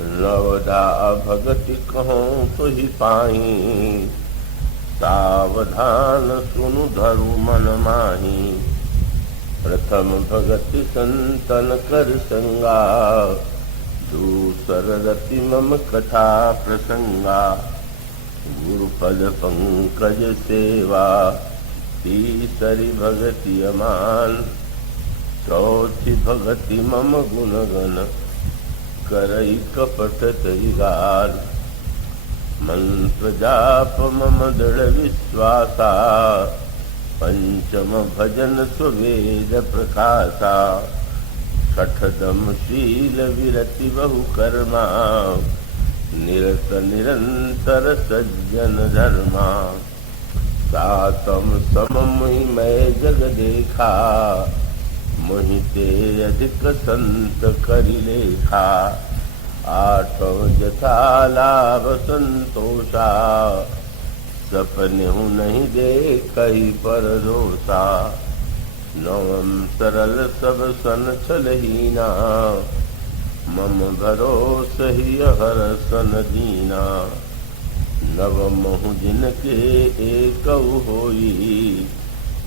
नवधा भगति कहूँ तुहि पाही, सावधान सुनु धरु मन माही। प्रथम भगति संतन कर संगा, दूसर रति मम कथा प्रसंगा। गुरुपद पंकज सेवा, तीसरी भगति अमान। चौथी भगति मम गुण गण, करई कपट तैगार। मंत्र जाप मम दृढ़ विश्वासा, पंचम भजन सुवेद प्रकाशा। छठदम शील विरति बहु कर्मा, निरत निरंतर सज्जन धर्मा। सातम समम मैं जग देखा, मोहिते अधिक संत करि लेखा। आठों जथा लाभ संतोषा, सपने नहीं देखहि परदोषा। नवम सरल सब सन छलहीना, मम भरोस ही हर सन दीना। नवमहु जिनके एकउ होई,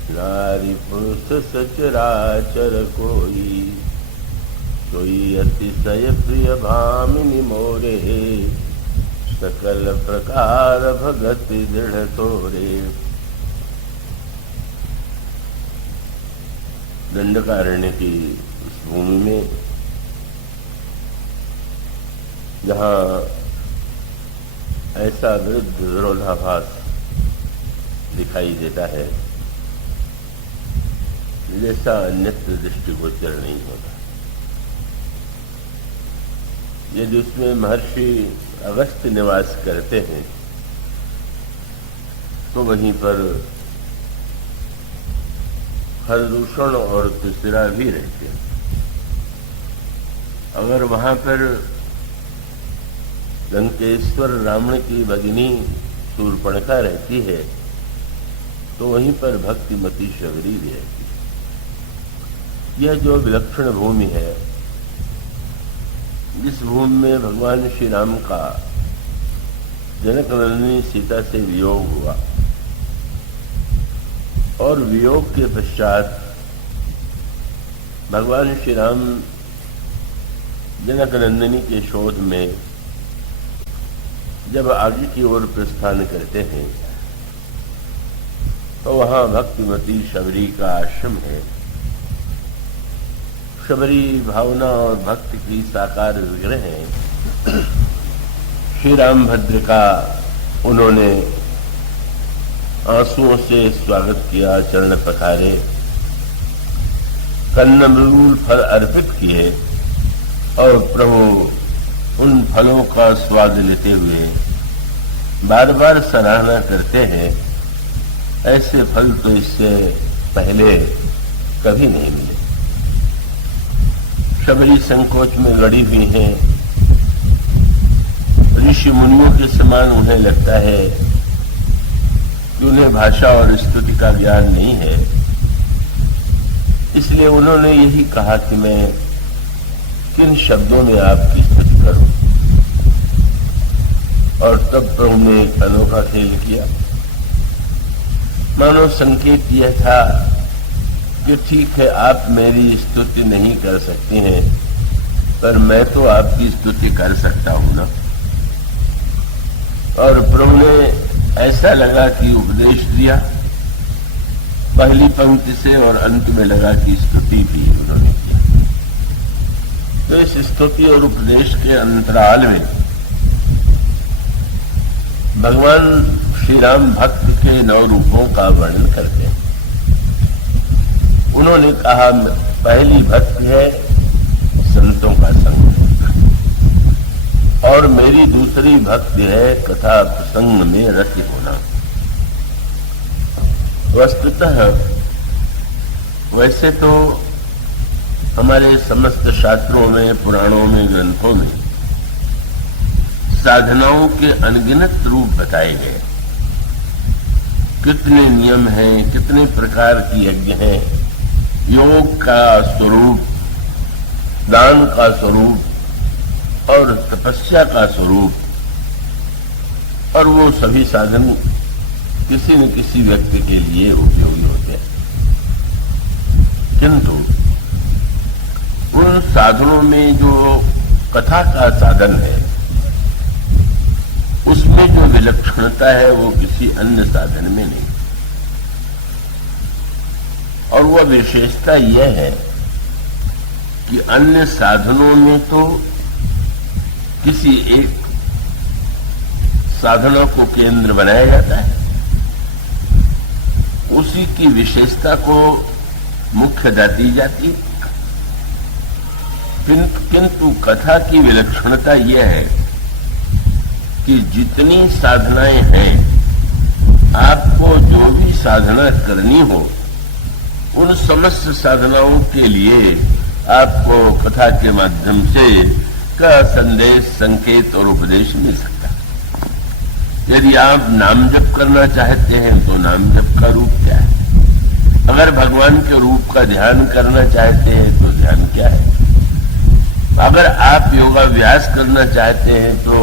नारी पुरुष सचराचर कोई। सोई अतिशय प्रिय भामिनी मोरे, सकल प्रकार भगति दृढ़ तोरे। दंडकारण्य की उस भूमि में जहाँ ऐसा विरुद्ध विरोधाभास दिखाई देता है, जैसा अन्यत्र दृष्टिगोचर नहीं होता। यदि उसमें महर्षि अगस्त्य निवास करते हैं, तो वहीं पर खरदूषण और तिसरा भी रहते हैं। अगर वहां पर लंकेश्वर रावण की भगिनी शूर्पणखा रहती है, तो वहीं पर भक्तिमती शबरी भी रहती है। यह जो विलक्षण भूमि है, जिस भूमि में भगवान श्री राम का जनकनंदिनी सीता से वियोग हुआ और वियोग के पश्चात भगवान श्री राम जनकनंदिनी के शोध में जब आगे की ओर प्रस्थान करते हैं, तो वहां भक्तिमती शबरी का आश्रम है। शबरी भावना और भक्ति की साकार विग्रह है। श्री रामभद्र का उन्होंने आंसुओं से स्वागत किया, चरण पखारे, कन्न मृगूल फल अर्पित किए और प्रभु उन फलों का स्वाद लेते हुए बार बार सराहना करते हैं, ऐसे फल तो इससे पहले कभी नहीं मिले। शबरी संकोच में गड़ी हुई हैं। ऋषि मुनियों के समान उन्हें लगता है कि उन्हें भाषा और स्तुति का ज्ञान नहीं है, इसलिए उन्होंने यही कहा कि मैं किन शब्दों में आपकी स्तुति करूं। और तब प्रभु ने एक अनोखा खेल किया। मानो संकेत यह था कि ठीक है, आप मेरी स्तुति नहीं कर सकती हैं, पर मैं तो आपकी स्तुति कर सकता हूं ना। और प्रभु ने ऐसा लगा कि उपदेश दिया, पहली पंक्ति से और अंत में लगा कि स्तुति भी उन्होंने किया। तो इस स्तुति और उपदेश के अंतराल में भगवान श्री राम भक्त के 9 रूपों का वर्णन करते हैं। उन्होंने कहा, पहली भक्ति है संतों का संग, और मेरी दूसरी भक्ति है कथा प्रसंग में रति होना। वस्तुतः वैसे तो हमारे समस्त शास्त्रों में, पुराणों में, ग्रंथों में साधनाओं के अनगिनत रूप बताए गए। कितने नियम हैं, कितने प्रकार की यज्ञ हैं, योग का स्वरूप, दान का स्वरूप, और तपस्या का स्वरूप, और वो सभी साधन किसी न किसी व्यक्ति के लिए उपयोगी होते हैं। किंतु उन साधनों में जो कथा का साधन है, उसमें जो विलक्षणता है वो किसी अन्य साधन में नहीं। और वह विशेषता यह है कि अन्य साधनों में तो किसी एक साधनों को केंद्र बनाया जाता है, उसी की विशेषता को मुख्यता दी जाती है। किंतु कथा की विलक्षणता यह है कि जितनी साधनाएं हैं, आपको जो भी साधना करनी हो, उन समस्त साधनाओं के लिए आपको कथा के माध्यम से का संदेश, संकेत और उपदेश मिल सकता है। यदि आप नाम जप करना चाहते हैं तो नाम जप का रूप क्या है, अगर भगवान के रूप का ध्यान करना चाहते हैं तो ध्यान क्या है, अगर आप योगाभ्यास करना चाहते हैं तो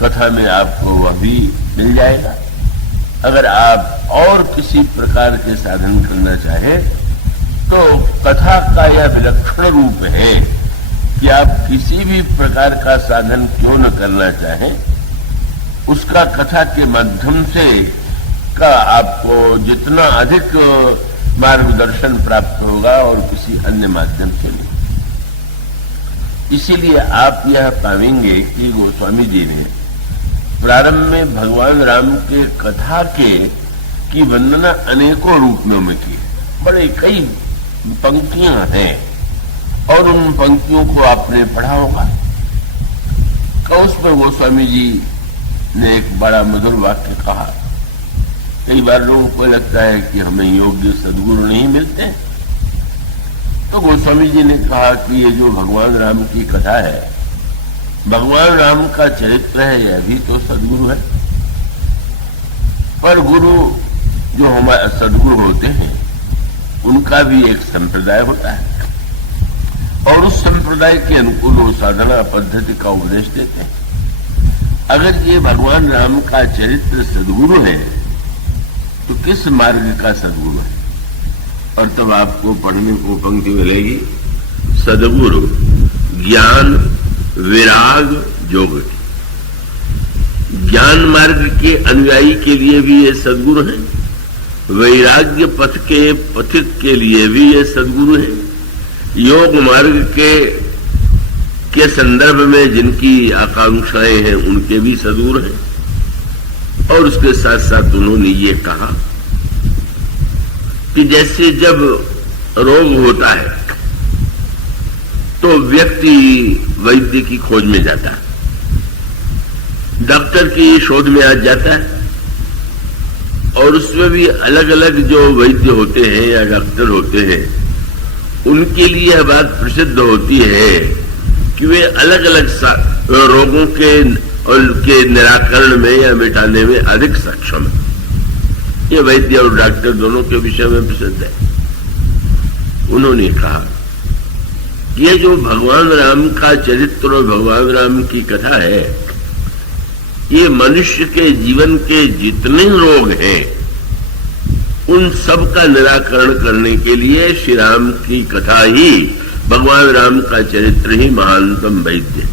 कथा में आपको वह भी मिल जाएगा। अगर आप और किसी प्रकार के साधन करना चाहें तो कथा का यह विलक्षण रूप है कि आप किसी भी प्रकार का साधन क्यों न करना चाहें, उसका कथा के माध्यम से का आपको जितना अधिक मार्गदर्शन प्राप्त होगा और किसी अन्य माध्यम से नहीं। इसीलिए आप यह पाएंगे कि गोस्वामी जी ने प्रारंभ में भगवान राम के कथा की वंदना अनेकों रूप में की। बड़े कई पंक्तियां हैं और उन पंक्तियों को आपने पढ़ा होगा। उस पर गोस्वामी जी ने एक बड़ा मधुर वाक्य कहा। कई बार लोगों को लगता है कि हमें योग्य सद्गुरु नहीं मिलते, तो गोस्वामी जी ने कहा कि ये जो भगवान राम की कथा है, भगवान राम का चरित्र है, यह भी तो सद्गुरु है। पर गुरु जो हमारे सद्गुरु होते हैं, उनका भी एक संप्रदाय होता है और उस संप्रदाय के अनुकूल वो साधना पद्धति का उपदेश देते हैं। अगर ये भगवान राम का चरित्र सद्गुरु है तो किस मार्ग का सद्गुरु है? और तब आपको पढ़ने को पंक्ति मिलेगी, सद्गुरु ज्ञान विराग योग की। ज्ञान मार्ग के अनुयायी के लिए भी ये सद्गुरु है, वैराग्य पथ के पथिक के लिए भी ये सद्गुरु है, योग मार्ग के संदर्भ में जिनकी आकांक्षाएं हैं उनके भी सद्गुरु हैं। और उसके साथ साथ उन्होंने ये कहा कि जैसे जब रोग होता है तो व्यक्ति वैद्य की खोज में जाता है, डॉक्टर की शोध में आ जाता है, और उसमें भी अलग अलग जो वैद्य होते हैं या डॉक्टर होते हैं, उनके लिए यह बात प्रसिद्ध होती है कि वे अलग अलग रोगों के निराकरण में या मिटाने में अधिक सक्षम है। ये वैद्य और डॉक्टर दोनों के विषय में प्रसिद्ध है। उन्होंने कहा ये जो भगवान राम का चरित्र और भगवान राम की कथा है, ये मनुष्य के जीवन के जितने रोग हैं उन सब का निराकरण करने के लिए श्री राम की कथा ही, भगवान राम का चरित्र ही महानतम वैद्य।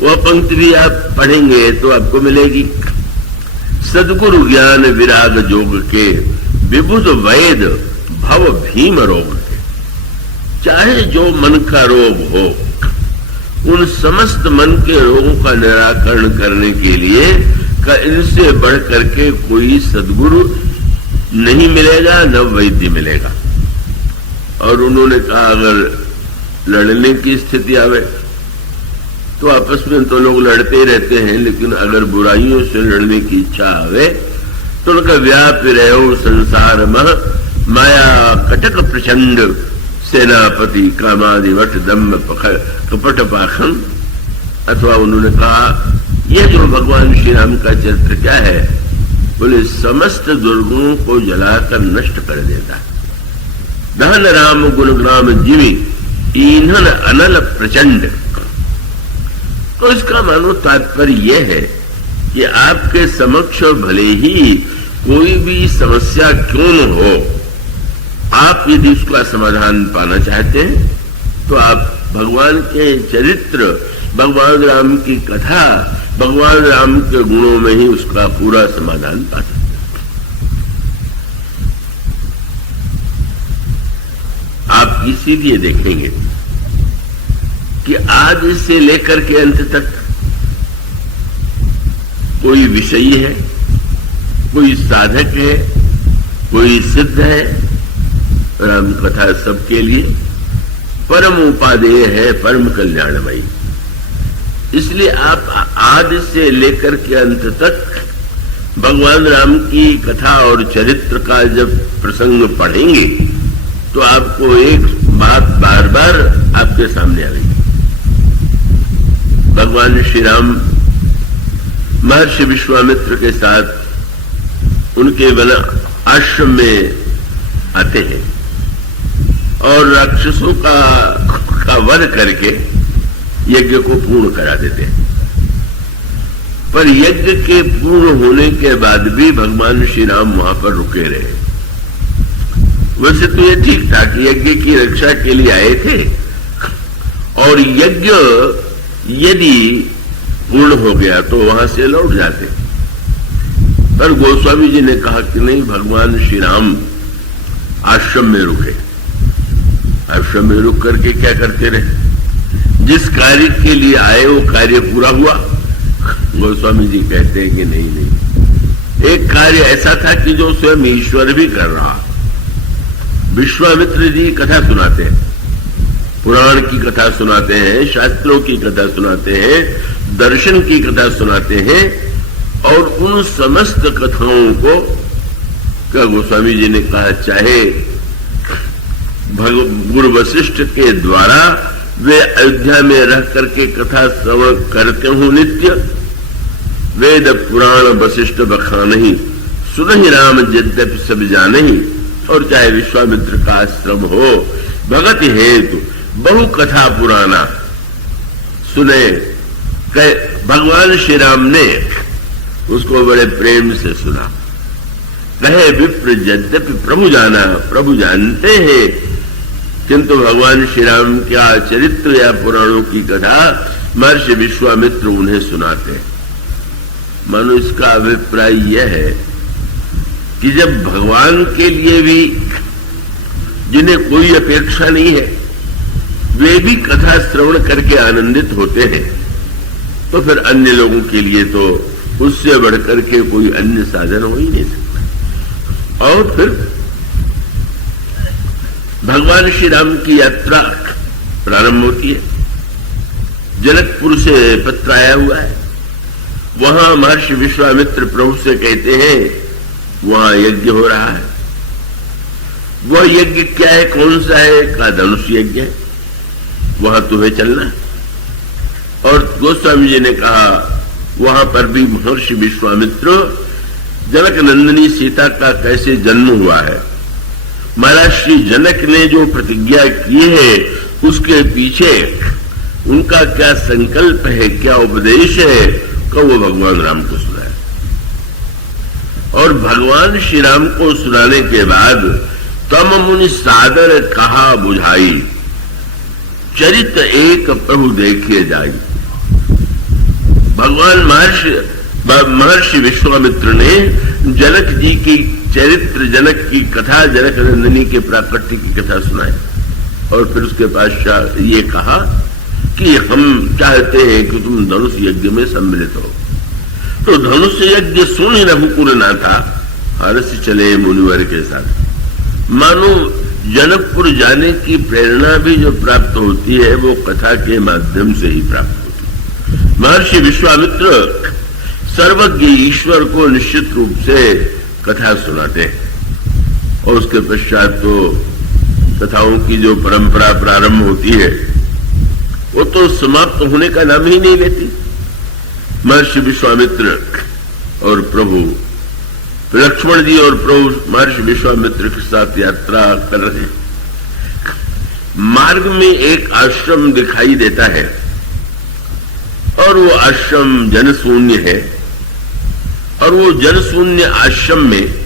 वह पंक्ति भी आप पढ़ेंगे तो आपको मिलेगी, सद्गुरु ज्ञान विराग जोग के विबुध वैद भव भीम रोग के। चाहे जो मन का रोग हो, उन समस्त मन के रोगों का निराकरण करने के लिए का इनसे बढ़ करके कोई सद्गुरु नहीं मिलेगा, न वैद्य मिलेगा। और उन्होंने कहा अगर लड़ने की स्थिति आवे तो आपस में तो लोग लड़ते ही रहते हैं, लेकिन अगर बुराइयों से लड़ने की इच्छा आवे तो उनका व्याप रहो संसार मह माया कटक प्रचंड सेनापति कामादिवट दम्भ कपट पाखंड। अथवा उन्होंने कहा यह जो भगवान श्री राम का चरित्र क्या है, बोले समस्त दुर्गुणों को जलाकर नष्ट कर देता है। दहन राम गुणग्राम जीवी ईंधन अनल प्रचंड। तो इसका मानो तात्पर्य यह है कि आपके समक्ष भले ही कोई भी समस्या क्यों न हो, आप यदि उसका समाधान पाना चाहते हैं तो आप भगवान के चरित्र, भगवान राम की कथा, भगवान राम के गुणों में ही उसका पूरा समाधान पा सकते हैं। आप इसीलिए देखेंगे कि आज से लेकर के अंत तक कोई विषयी है, कोई साधक है, कोई सिद्ध है, राम कथा सबके लिए परम उपादेय है, परम कल्याणमयी। इसलिए आप आदि से लेकर के अंत तक भगवान राम की कथा और चरित्र का जब प्रसंग पढ़ेंगे तो आपको एक बात बार बार आपके सामने आएगी। भगवान श्री राम महर्षि विश्वामित्र के साथ उनके वन आश्रम में आते हैं और राक्षसों का वध करके यज्ञ को पूर्ण करा देते हैं। पर यज्ञ के पूर्ण होने के बाद भी भगवान श्री राम वहां पर रुके रहे। वैसे तो ये ठीक था कि यज्ञ की रक्षा के लिए आए थे और यज्ञ यदि पूर्ण हो गया तो वहां से लौट जाते, पर गोस्वामी जी ने कहा कि नहीं, भगवान श्री राम आश्रम में रुके। आश्रम में रुक करके क्या करते रहे? जिस कार्य के लिए आए वो कार्य पूरा हुआ। गोस्वामी जी कहते हैं कि नहीं, एक कार्य ऐसा था कि जो स्वयं ईश्वर भी कर रहा। विश्वामित्र जी कथा सुनाते हैं, पुराण की कथा सुनाते हैं, शास्त्रों की कथा सुनाते हैं, दर्शन की कथा सुनाते हैं, और उन समस्त कथाओं को क्या गोस्वामी जी ने कहा, चाहे गुरु वशिष्ठ के द्वारा वे अयोध्या में रह करके कथा श्रवण करते हो नित्य, वेद पुराण वशिष्ठ बखानहि सुनहि राम यद्यपि सब जानहि, और चाहे विश्वामित्र का आश्रम हो, भगति हेतु बहु कथा पुराना सुने। भगवान श्री राम ने उसको बड़े प्रेम से सुना। कहे विप्र यद्यपि प्रभु जाना, प्रभु जानते हैं, किंतु भगवान श्री राम क्या चरित्र या पुराणों की कथा महर्षि विश्वामित्र उन्हें सुनाते हैं। मानो इसका अभिप्राय यह है कि जब भगवान के लिए भी जिन्हें कोई अपेक्षा नहीं है वे भी कथा श्रवण करके आनंदित होते हैं, तो फिर अन्य लोगों के लिए तो उससे बढ़कर के कोई अन्य साधन हो ही नहीं सकता। और फिर भगवान श्री राम की यात्रा प्रारंभ होती है। जनकपुर से पत्र आया हुआ है, वहां महर्षि विश्वामित्र प्रभु से कहते हैं वहां यज्ञ हो रहा है। वह यज्ञ क्या है, कौन सा है? का धनुष यज्ञ है, वहां तुम्हें चलना। और गोस्वामी जी ने कहा वहां पर भी महर्षि विश्वामित्र जनक नंदिनी सीता का कैसे जन्म हुआ है, महाराज श्री जनक ने जो प्रतिज्ञा की है उसके पीछे उनका क्या संकल्प है, क्या उपदेश है, को वो भगवान राम को सुनाया। और भगवान श्री राम को सुनाने के बाद तम मुनि सादर कहा बुझाई, चरित एक प्रभु देखे जाई। भगवान महर्षि विश्वामित्र ने जनक जी की चरित्र, जनक की कथा, जनक नंदिनी के प्राकट्य की कथा सुनाई, और फिर उसके पश्चात ये कहा कि हम चाहते हैं कि तुम धनुष यज्ञ में सम्मिलित हो। तो धनुष यज्ञ सुन रघुकुल ना था, हर्ष चले मुनिवर के साथ। मानो जनकपुर जाने की प्रेरणा भी जो प्राप्त होती है वो कथा के माध्यम से ही प्राप्त होती है। महर्षि विश्वामित्र सर्वज्ञ ईश्वर को निश्चित रूप से कथा सुनाते हैं, और उसके पश्चात तो कथाओं की जो परंपरा प्रारंभ होती है वो तो समाप्त होने का नाम ही नहीं लेती। महर्षि विश्वामित्र और प्रभु लक्ष्मण जी और प्रभु महर्षि विश्वामित्र के साथ यात्रा कर रहे। मार्ग में एक आश्रम दिखाई देता है और वो आश्रम जनशून्य है, और वो जनशून्य आश्रम में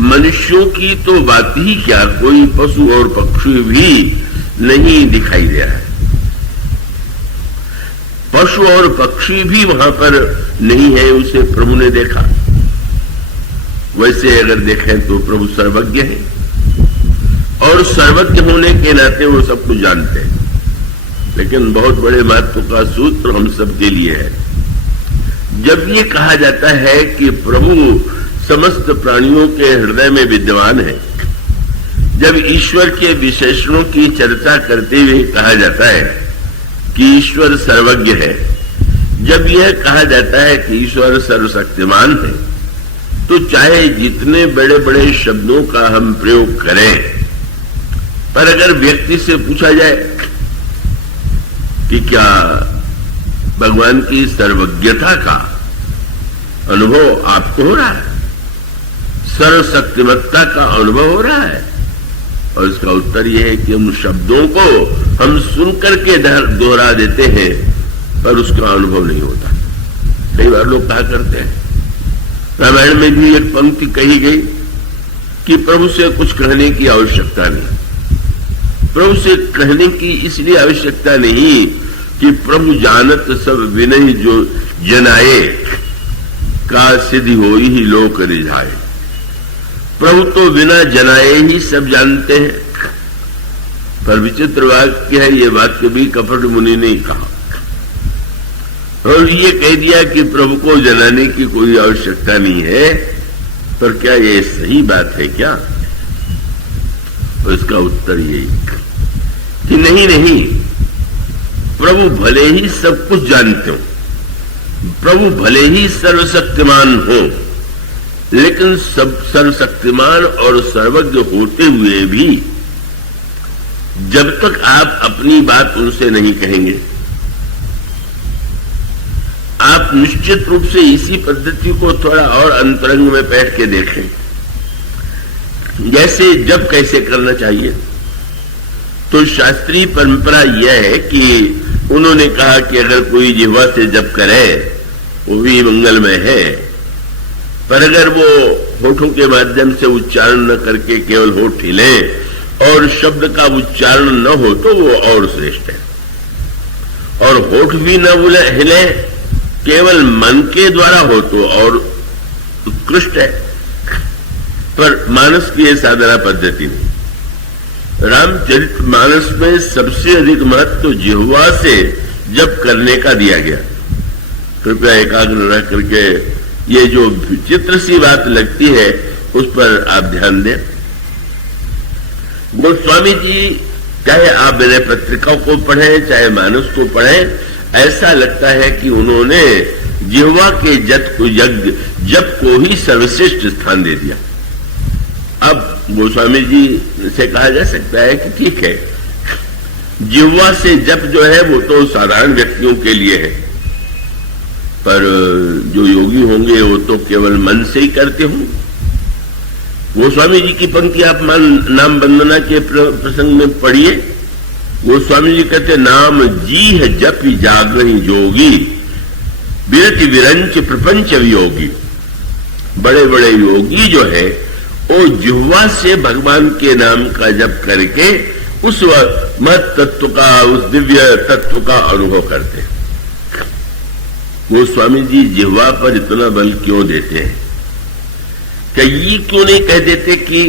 मनुष्यों की तो बात ही क्या, कोई पशु और पक्षी भी नहीं दिखाई दे रहा है। पशु और पक्षी भी वहां पर नहीं है, उसे प्रभु ने देखा। वैसे अगर देखें तो प्रभु सर्वज्ञ है, और सर्वज्ञ होने के नाते वो सब कुछ जानते हैं। लेकिन बहुत बड़े महत्व का सूत्र हम सबके लिए है। जब ये कहा जाता है कि प्रभु समस्त प्राणियों के हृदय में विद्यमान है, जब ईश्वर के विशेषणों की चर्चा करते हुए कहा जाता है कि ईश्वर सर्वज्ञ है, जब यह कहा जाता है कि ईश्वर सर्वशक्तिमान है, तो चाहे जितने बड़े बड़े शब्दों का हम प्रयोग करें, पर अगर व्यक्ति से पूछा जाए कि क्या भगवान की सर्वज्ञता का अनुभव आपको हो रहा है, सर्वशक्तिमत्ता का अनुभव हो रहा है, और इसका उत्तर यह है कि उन शब्दों को हम सुन करके दोहरा देते हैं, पर उसका अनुभव नहीं होता। कई बार लोग कहा करते हैं, रामायण में भी एक पंक्ति कही गई कि प्रभु से कुछ कहने की आवश्यकता नहीं। प्रभु से कहने की इसलिए आवश्यकता नहीं कि प्रभु जानत सब विनय जो जनाए, का सिद्धि हो ही लोक रिझाए। प्रभु तो बिना जनाए ही सब जानते हैं। पर विचित्र वाक्य है, ये वाक्य भी कपट मुनि ने कहा, और ये कह दिया कि प्रभु को जनाने की कोई आवश्यकता नहीं है। पर क्या ये सही बात है क्या? तो इसका उत्तर यही कि नहीं नहीं, प्रभु भले ही सब कुछ जानते हो, प्रभु भले ही सर्वशक्तिमान हो, लेकिन सब सर्वशक्तिमान और सर्वज्ञ होते हुए भी जब तक आप अपनी बात उनसे नहीं कहेंगे, आप निश्चित रूप से इसी पद्धति को थोड़ा और अंतरंग में बैठ के देखें। जैसे जब कैसे करना चाहिए, तो शास्त्रीय परंपरा यह है कि उन्होंने कहा कि अगर कोई जिह्वा से जप करे वो भी मंगलमय है, पर अगर वो होठों के माध्यम से उच्चारण न करके केवल होठ हिले और शब्द का उच्चारण न हो तो वो और श्रेष्ठ है। और होठ भी न हिले, केवल मन के द्वारा हो तो और उत्कृष्ट है। पर मानस की यह साधना पद्धति नहीं। रामचरितमानस में सबसे अधिक महत्व तो जिह्वा से जप करने का दिया गया। कृपया एकाग्र रह करके ये जो विचित्र सी बात लगती है उस पर आप ध्यान दें। गोस्वामी जी, चाहे आप मेरे पत्रिकाओं को पढ़ें चाहे मानस को पढ़ें, ऐसा लगता है कि उन्होंने जिह्वा के जप को ही सर्वश्रेष्ठ स्थान दे दिया। अब गोस्वामी जी से कहा जा सकता है कि ठीक है, जिह्वा से जप जो है वो तो साधारण व्यक्तियों के लिए है, पर जो योगी होंगे वो तो केवल मन से ही करते होंगे। गोस्वामी जी की पंक्ति आप नाम वंदना के प्रसंग में पढ़िए। गोस्वामी जी कहते, नाम जी है जप जागरण जोगी, विरति विरंच प्रपंच वियोगी। बड़े बड़े योगी जो है वो जिह्वा से भगवान के नाम का जप करके उस मत तत्व का, उस दिव्य तत्व का अनुभव करते हैं। गोस्वामी जी जिह्वा पर इतना बल क्यों देते हैं? ये क्यों नहीं कह देते कि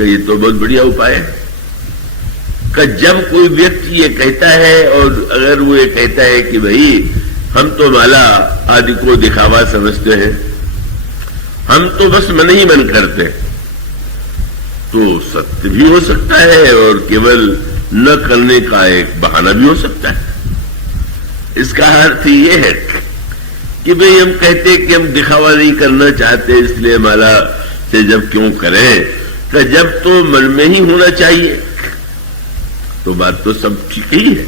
ये तो बहुत बढ़िया उपाय है? कि जब कोई व्यक्ति ये कहता है, और अगर वो ये कहता है कि भाई हम तो माला आदि को दिखावा समझते हैं, हम तो बस मन ही मन करते, तो सत्य भी हो सकता है और केवल न करने का एक बहाना भी हो सकता है। इसका अर्थ ये है कि भाई हम कहते कि हम दिखावा नहीं करना चाहते, इसलिए माला से जब क्यों करें, तो जब तो मन में ही होना चाहिए। तो बात तो सब ठीक ही है,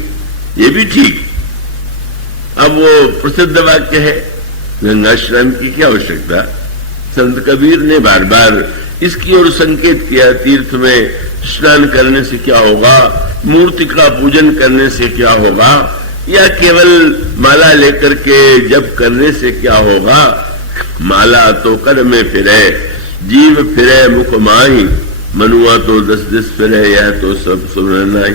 ये भी ठीक। अब वो प्रसिद्ध वाक्य है, गंगा स्नान की क्या आवश्यकता? संत कबीर ने बार बार इसकी ओर संकेत किया, तीर्थ में स्नान करने से क्या होगा, मूर्ति का पूजन करने से क्या होगा, या केवल माला लेकर के जप करने से क्या होगा? माला तो कर में फिरे, जीव फिरे मुख माही, मनुआ तो 10 दिस फिरे, यह तो सब सुनना ही।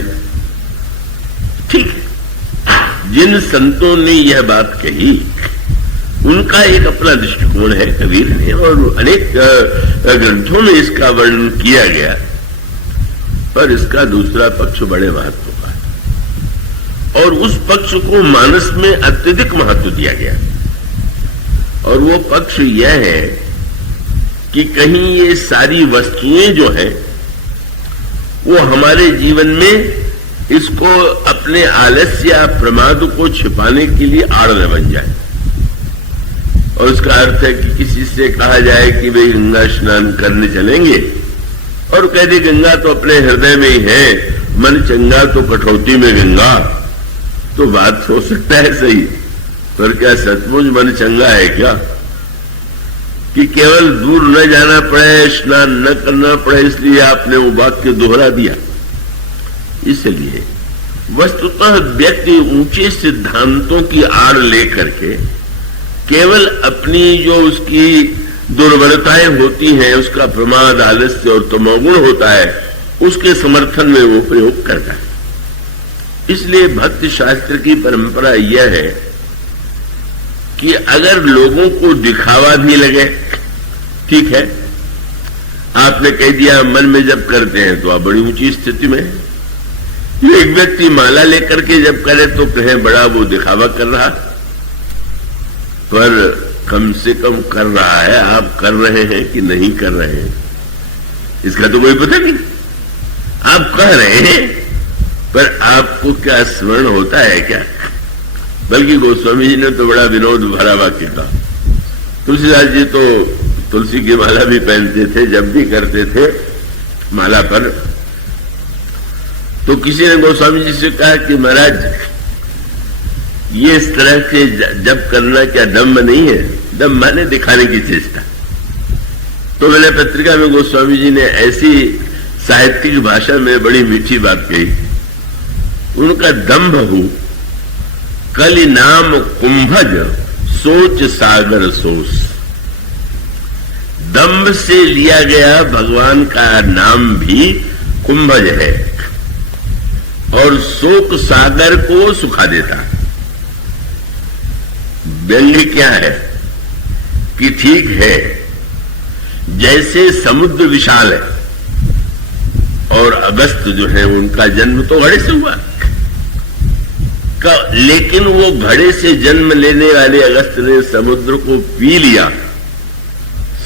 ठीक है, जिन संतों ने यह बात कही उनका एक अपना दृष्टिकोण है कबीर ने, और अनेक ग्रंथों में इसका वर्णन किया गया, पर इसका दूसरा पक्ष बड़े महत्व का है, और उस पक्ष को मानस में अत्यधिक महत्व दिया गया। और वो पक्ष यह है कि कहीं ये सारी वस्तुएं जो है वो हमारे जीवन में इसको अपने आलस्य या प्रमाद को छिपाने के लिए आड़ न बन जाए। और उसका अर्थ है कि किसी से कहा जाए कि भाई गंगा स्नान करने चलेंगे, और कह दे गंगा तो अपने हृदय में ही है, मन चंगा तो कठौती में गंगा। तो बात हो सकता है सही, पर क्या सचमुच मन चंगा है क्या? कि केवल दूर न जाना पड़े, स्नान न करना पड़े, इसलिए आपने वो वाक्य दोहरा दिया। इसलिए वस्तुतः व्यक्ति ऊंचे सिद्धांतों की आड़ लेकर के केवल अपनी जो उसकी दुर्बलताएं होती हैं, उसका प्रमाद, आलस्य और तमोगुण होता है, उसके समर्थन में वो प्रयोग करता है। इसलिए भक्ति शास्त्र की परंपरा यह है कि अगर लोगों को दिखावा भी लगे, ठीक है, आपने कह दिया मन में जब करते हैं तो आप बड़ी ऊंची स्थिति में। एक व्यक्ति माला लेकर के जब करे तो कहें बड़ा वो दिखावा कर रहा, पर कम से कम कर रहा है। आप कर रहे हैं कि नहीं कर रहे हैं इसका तो कोई पता नहीं। आप कह रहे हैं, पर आपको क्या स्मरण होता है क्या? बल्कि गोस्वामी जी ने तो बड़ा विनोद भरा वाक्य कहा। तुलसीदास जी तो तुलसी की माला भी पहनते थे, जब भी करते थे माला पर। तो किसी ने गोस्वामी जी से कहा कि महाराज ये इस तरह से जब करना क्या दम्भ नहीं है? दम्भ माने दिखाने की चेष्टा। तो मैंने पत्रिका में गोस्वामी जी ने ऐसी साहित्यिक भाषा में बड़ी मीठी बात कही, उनका दम्भ हो कलि नाम कुंभज सोच सागर सोस। दम्भ से लिया गया भगवान का नाम भी कुंभज है, और शोक सागर को सुखा देता। व्यंग्य क्या है कि ठीक है, जैसे समुद्र विशाल है और अगस्त जो है उनका जन्म तो घड़े से हुआ, लेकिन वो घड़े से जन्म लेने वाले अगस्त ने समुद्र को पी लिया।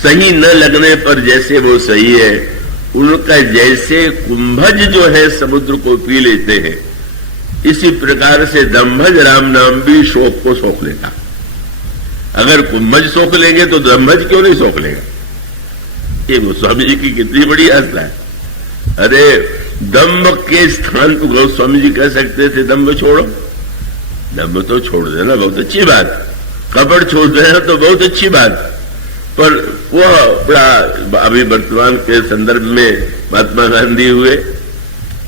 सही न लगने पर जैसे वो सही है, उनका जैसे कुंभज जो है समुद्र को पी लेते हैं, इसी प्रकार से दम्भज राम नाम भी शोक को सोख लेगा। अगर कुंभज सोख लेंगे तो दम्भज क्यों नहीं सोख लेगा? ये गोस्वामी जी की कितनी बड़ी आस्था है। अरे दम्भ के स्थान पर गोस्वामी जी कह सकते थे दम्भ छोड़ो, दम्भ तो छोड़ देना बहुत अच्छी बात, कपट छोड़ देना तो बहुत अच्छी बात, पर वो बड़ा अभी वर्तमान के संदर्भ में महात्मा गांधी हुए,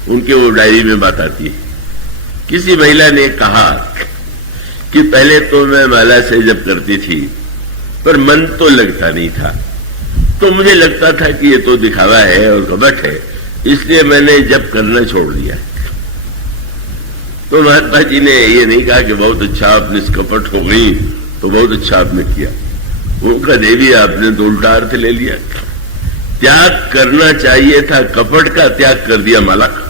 उनके वो डायरी में बात आती है। किसी महिला ने कहा कि पहले तो मैं माला से जप करती थी, पर मन तो लगता नहीं था, तो मुझे लगता था कि ये तो दिखावा है और कपट है, इसलिए मैंने जप करना छोड़ दिया। तो महात्मा जी ने ये नहीं कहा कि बहुत अच्छा आपने कपट हो गई, तो बहुत अच्छा आपने किया। उनका देवी आपने तो उल्टा अर्थ ले लिया। त्याग करना चाहिए था कपट का, त्याग कर दिया माला का।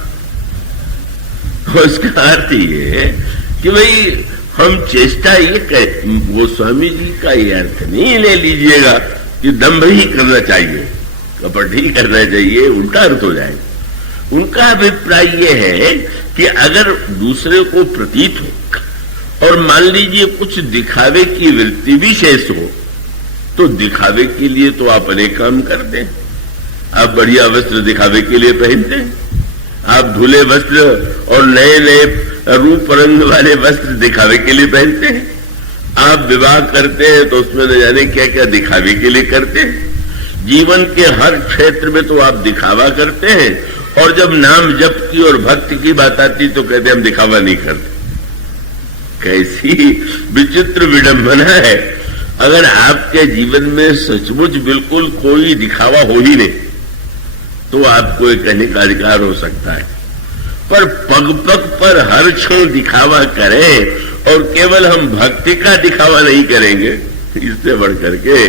उसका अर्थ ये है कि भाई हम चेष्टा ये गोस्वामी जी का ये अर्थ नहीं ले लीजिएगा कि दम्भ ही करना चाहिए, कपट ही करना चाहिए, उल्टा अर्थ हो जाएगा। उनका अभिप्राय ये है कि अगर दूसरे को प्रतीत हो और मान लीजिए कुछ दिखावे की वृत्ति भी शेष हो, तो दिखावे के लिए तो आप अनेक काम करते हैं। आप बढ़िया वस्त्र दिखावे के लिए पहनते हैं, आप धुले वस्त्र और नए नए रूप रंग वाले वस्त्र दिखावे के लिए पहनते हैं, आप विवाह करते हैं तो उसमें न जाने क्या क्या दिखावे के लिए करते हैं। जीवन के हर क्षेत्र में तो आप दिखावा करते हैं, और जब नाम जप की और भक्ति की बात आती तो कहते हम दिखावा नहीं करते। कैसी विचित्र विडंबना है। अगर आपके जीवन में सचमुच बिल्कुल कोई दिखावा हो ही नहीं तो आपको एक कहने का अधिकार हो सकता है, पर पग पग पर हर क्षण दिखावा करें और केवल हम भक्ति का दिखावा नहीं करेंगे, इससे बढ़ करके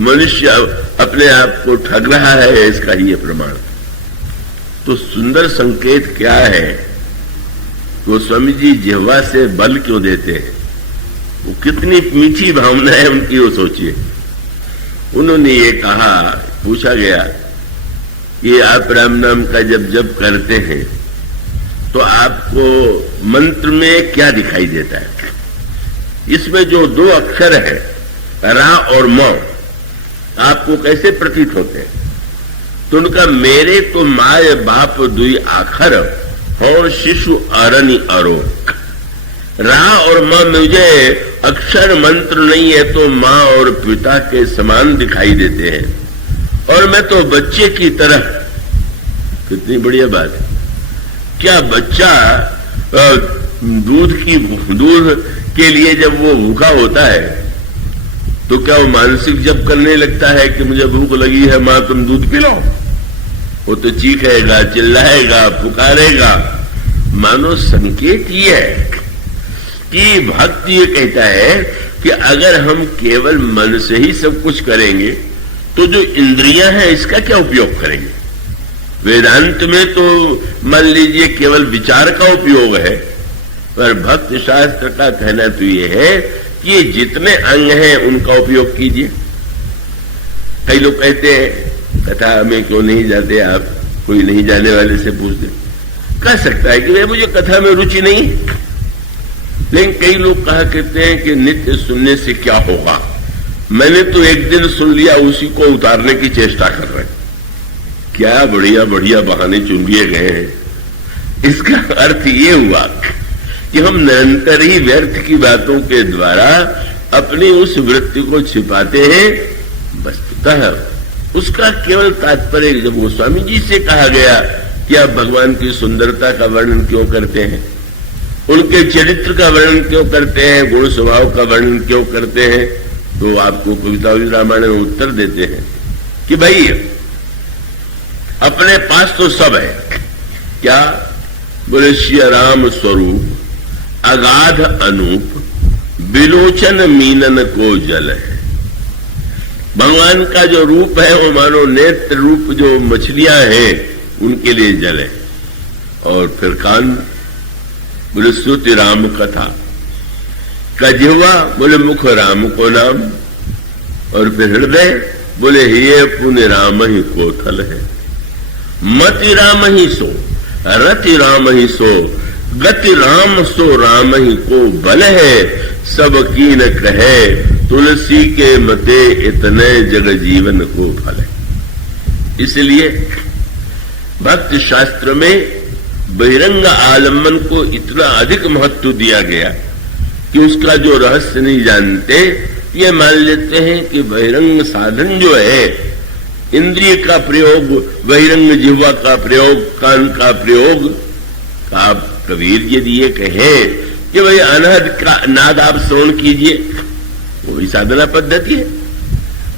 मनुष्य अपने आप को ठग रहा है, इसका ही प्रमाण। तो सुंदर संकेत क्या है? गोस्वामी जी जिह्वा से बल क्यों देते हैं? वो कितनी मीठी भावना है उनकी, वो सोचिए। उन्होंने ये कहा, पूछा गया कि आप राम नाम का जब जप करते हैं तो आपको मंत्र में क्या दिखाई देता है? इसमें जो दो अक्षर है रा और म, आपको कैसे प्रतीत होते हैं? तो उनका मेरे तो माय बाप दुई आखर और शिशु अरनि अरो। रा और मां मुझे अक्षर मंत्र नहीं है तो मां और पिता के समान दिखाई देते हैं, और मैं तो बच्चे की तरह। कितनी बढ़िया बात है। क्या बच्चा दूध के लिए जब वो भूखा होता है तो क्या वो मानसिक जप करने लगता है कि मुझे भूख लगी है मां तुम दूध पिलाओ? वो तो चीखेगा, चिल्लाएगा, पुकारेगा। मानो संकेत ये है कि भक्त ये कहता है कि अगर हम केवल मन से ही सब कुछ करेंगे तो जो इंद्रियां हैं इसका क्या उपयोग करेंगे? वेदांत में तो मान लीजिए केवल विचार का उपयोग है, पर भक्त शास्त्र का कहना तो ये है कि ये जितने अंग हैं उनका उपयोग कीजिए। कई लोग कहते हैं कथा में क्यों नहीं जाते आप, कोई नहीं जाने वाले से पूछ दे। कह सकता है कि भाई मुझे कथा में रुचि नहीं, लेकिन कई लोग कहा करते हैं कि नित्य सुनने से क्या होगा, मैंने तो एक दिन सुन लिया उसी को उतारने की चेष्टा कर रहे हैं। क्या बढ़िया बढ़िया बहाने चुन लिए गए हैं। इसका अर्थ ये हुआ कि हम निरंतर ही व्यर्थ की बातों के द्वारा अपनी उस वृत्ति को छिपाते हैं। वस्तुतः उसका केवल तात्पर्य, जब गोस्वामी जी से कहा गया कि आप भगवान की सुंदरता का वर्णन क्यों करते हैं, उनके चरित्र का वर्णन क्यों करते हैं, गुण स्वभाव का वर्णन क्यों करते हैं, तो आपको कवितावली रामायण में उत्तर देते हैं कि भाई अपने पास तो सब है। क्या बोले? श्री राम स्वरूप अगाध अनूप बिलोचन मीनन को जल है। भगवान का जो रूप है वो मानो नेत्र रूप जो मछलियां हैं उनके लिए जल है। और फिर कान बोले स्तुति राम कथा, कजिह्वा बोले मुख राम को नाम, और फिर हृदय बोले ये पुण्य राम ही कोथल है। मति राम ही सो, रति राम ही सो, गति राम सो राम ही को बल है। सब कीन कहे तुलसी के मते इतने जग जीवन को फल है। इसलिए भक्ति शास्त्र में बहिरंग आलम्बन को इतना अधिक महत्व दिया गया कि उसका जो रहस्य नहीं जानते ये मान लेते हैं कि बहिरंग साधन जो है, इंद्रिय का प्रयोग, बहिरंग जिह्वा का प्रयोग, कान का प्रयोग, आप कबीर यदि ये कहें कि भाई अनहद का नाद आप श्रवण कीजिए, वही साधना पद्धति है।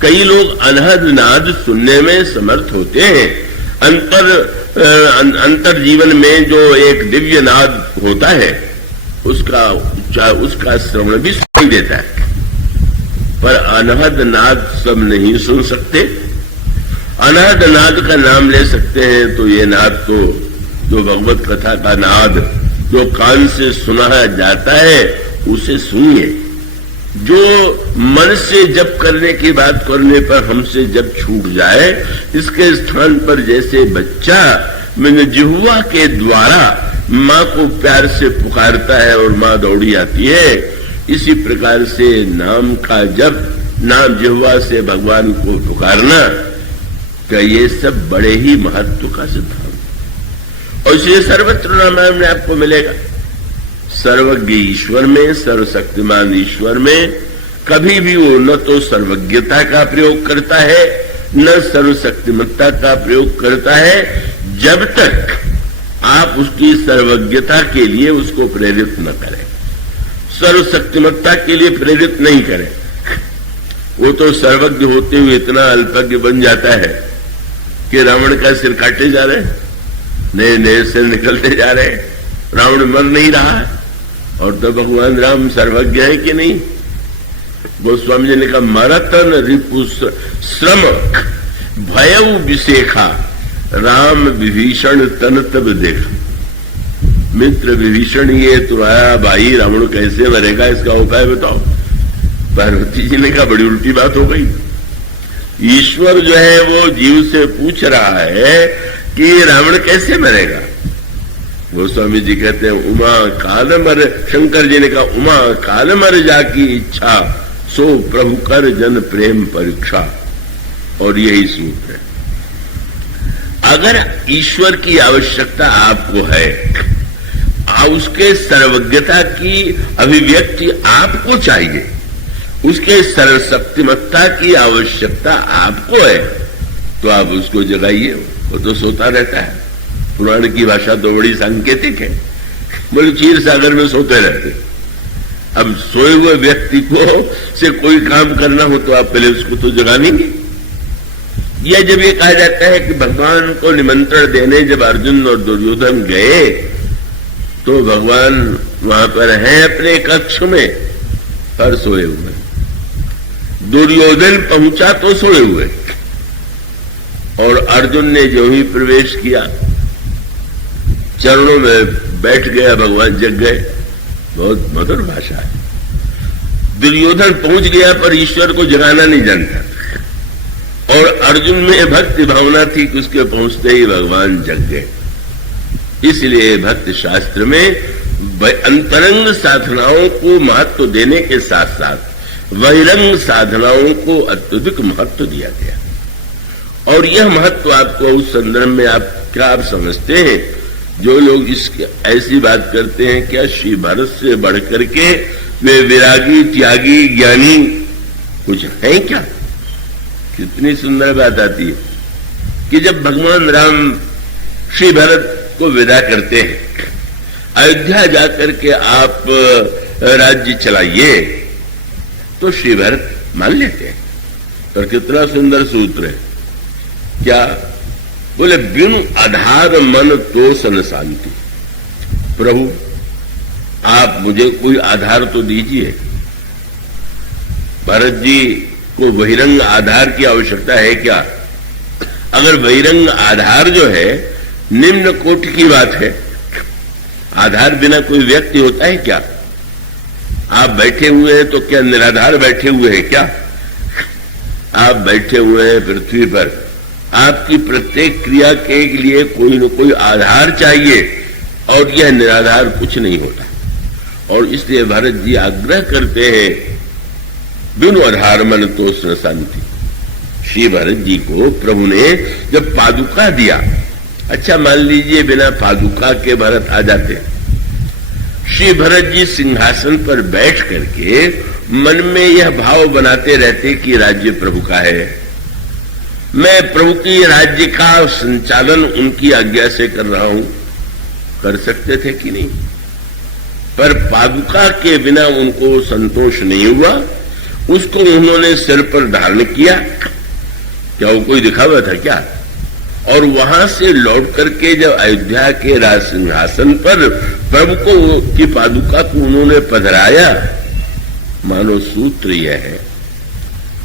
कई लोग अनहद नाद सुनने में समर्थ होते हैं। अंतर जीवन में जो एक दिव्य नाद होता है उसका श्रवण भी सुनाई देता है, पर अनहद नाद सब नहीं सुन सकते। अनहद नाद का नाम ले सकते हैं तो ये नाद तो जो भगवत कथा का नाद जो कान से सुना जाता है उसे सुनिए। जो मन से जप करने की बात करने पर हमसे जप छूट जाए, इसके स्थान पर जैसे बच्चा मैंने जिह्वा के द्वारा माँ को प्यार से पुकारता है और माँ दौड़ी आती है, इसी प्रकार से नाम का जप, नाम जिह्वा से भगवान को पुकारना, क्या ये सब बड़े ही महत्व का सिद्धांत। और इसलिए सर्वत्र रामायण में आपको मिलेगा। सर्वज्ञ ईश्वर में, सर्वशक्तिमान ईश्वर में कभी भी वो न तो सर्वज्ञता का प्रयोग करता है न सर्वशक्तिमत्ता का प्रयोग करता है, जब तक आप उसकी सर्वज्ञता के लिए उसको प्रेरित न करें। सर्वशक्तिमत्ता के लिए प्रेरित नहीं करे। वो तो सर्वज्ञ होते हुए इतना अल्पज्ञ बन जाता है कि रावण का सिर काटे जा रहे, नए नए सिर निकलते जा रहे, रावण मर नहीं रहा। और तो भगवान राम सर्वज्ञ है कि नहीं? गोस्वामी जी ने कहा, मरतन रिपु श्रम भयउ विशेखा राम विभीषण तन तब देखा। मित्र विभीषण ये तुम्हारा भाई रावण कैसे मरेगा, इसका उपाय बताओ। पार्वती जी ने कहा, बड़ी उल्टी बात हो गई। ईश्वर जो है वो जीव से पूछ रहा है कि रावण कैसे मरेगा। गोस्वामी जी कहते हैं, उमा काल मर, शंकर जी ने कहा, उमा काल मर जा की इच्छा सो प्रभु कर जन प्रेम परीक्षा। और यही सूत्र है। अगर ईश्वर की आवश्यकता आपको है, उसके सर्वज्ञता की अभिव्यक्ति आपको चाहिए, उसके सर्वशक्तिमत्ता की आवश्यकता आपको है, तो आप उसको जगाइए। वो तो सोता रहता है। पुराण की भाषा तो बड़ी सांकेतिक है, बोले क्षीर सागर में सोते रहते। अब सोए हुए व्यक्ति को से कोई काम करना हो तो आप पहले उसको तो जगा लेंगे। यह जब ये कहा जाता है कि भगवान को निमंत्रण देने जब अर्जुन और दुर्योधन गए तो भगवान वहां पर हैं अपने कक्ष में, पर सोए हुए। दुर्योधन पहुंचा तो सोए हुए, और अर्जुन ने जो ही प्रवेश किया चरणों में बैठ गया, भगवान जग गए। बहुत मधुर भाषा है। दुर्योधन पहुंच गया पर ईश्वर को जगाना नहीं जानता, और अर्जुन में भक्ति भावना थी कि उसके पहुंचते ही भगवान जग गए। इसलिए भक्ति शास्त्र में अंतरंग साधनाओं को महत्व देने के साथ साथ बहिरंग साधनाओं को अत्यधिक महत्व दिया गया। और यह महत्व आपको उस संदर्भ में आप समझते हैं? जो लोग इसके ऐसी बात करते हैं, क्या श्री भरत से बढ़ करके वे विरागी त्यागी ज्ञानी कुछ है क्या? कितनी सुंदर बात आती है कि जब भगवान राम श्री भरत को विदा करते हैं, अयोध्या जाकर के आप राज्य चलाइए, तो श्री भरत मान लेते हैं। और कितना सुंदर सूत्र है। क्या बोले? बिनु आधार मन तो सन शांति। प्रभु आप मुझे कोई आधार तो दीजिए। भरत जी को बहिरंग आधार की आवश्यकता है क्या? अगर बहिरंग आधार जो है निम्न कोटि की बात है, आधार बिना कोई व्यक्ति होता है क्या? आप बैठे हुए हैं तो क्या निराधार बैठे हुए हैं क्या? आप बैठे हुए हैं पृथ्वी पर, आपकी प्रत्येक क्रिया के लिए कोई न कोई आधार चाहिए, और यह निराधार कुछ नहीं होता। और इसलिए भरत जी आग्रह करते हैं, बिनु आधार मन तो शांति। श्री भरत जी को प्रभु ने जब पादुका दिया, अच्छा मान लीजिए बिना पादुका के भरत आ जाते, श्री भरत जी सिंहासन पर बैठ करके मन में यह भाव बनाते रहते कि राज्य प्रभु का है, मैं प्रभु की राज्य का संचालन उनकी आज्ञा से कर रहा हूं। कर सकते थे कि नहीं? पर पादुका के बिना उनको संतोष नहीं हुआ, उसको उन्होंने सिर पर धारण किया। क्या वो कोई दिखावा था क्या? और वहां से लौट करके जब अयोध्या के राज सिंहासन पर प्रभु को की पादुका को उन्होंने पधराया, मानो सूत्र यह है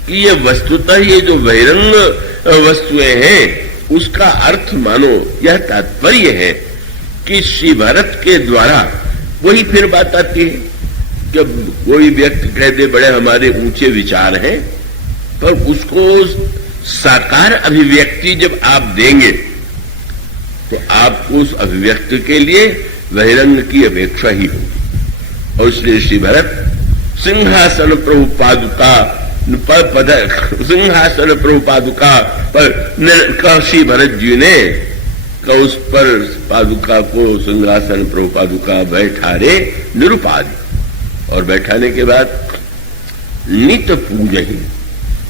कि ये वस्तुतः ये जो बहिरंग वस्तुएं हैं उसका अर्थ मानो यह तात्पर्य है कि श्री भरत के द्वारा वही फिर बात आती है कि कोई व्यक्ति कह दे बड़े हमारे ऊंचे विचार हैं, पर उसको साकार अभिव्यक्ति जब आप देंगे तो आपको उस अभिव्यक्ति के लिए बहिरंग की अपेक्षा ही होगी। और इसलिए श्री भरत सिंहासन प्रभु पादुका सिंहासन प्रभु पादुका पर श्री भरत जी ने उस पर पादुका को सिंहासन प्रभु पादुका बैठारे निरुपाधि। और बैठाने के बाद नित पूजहि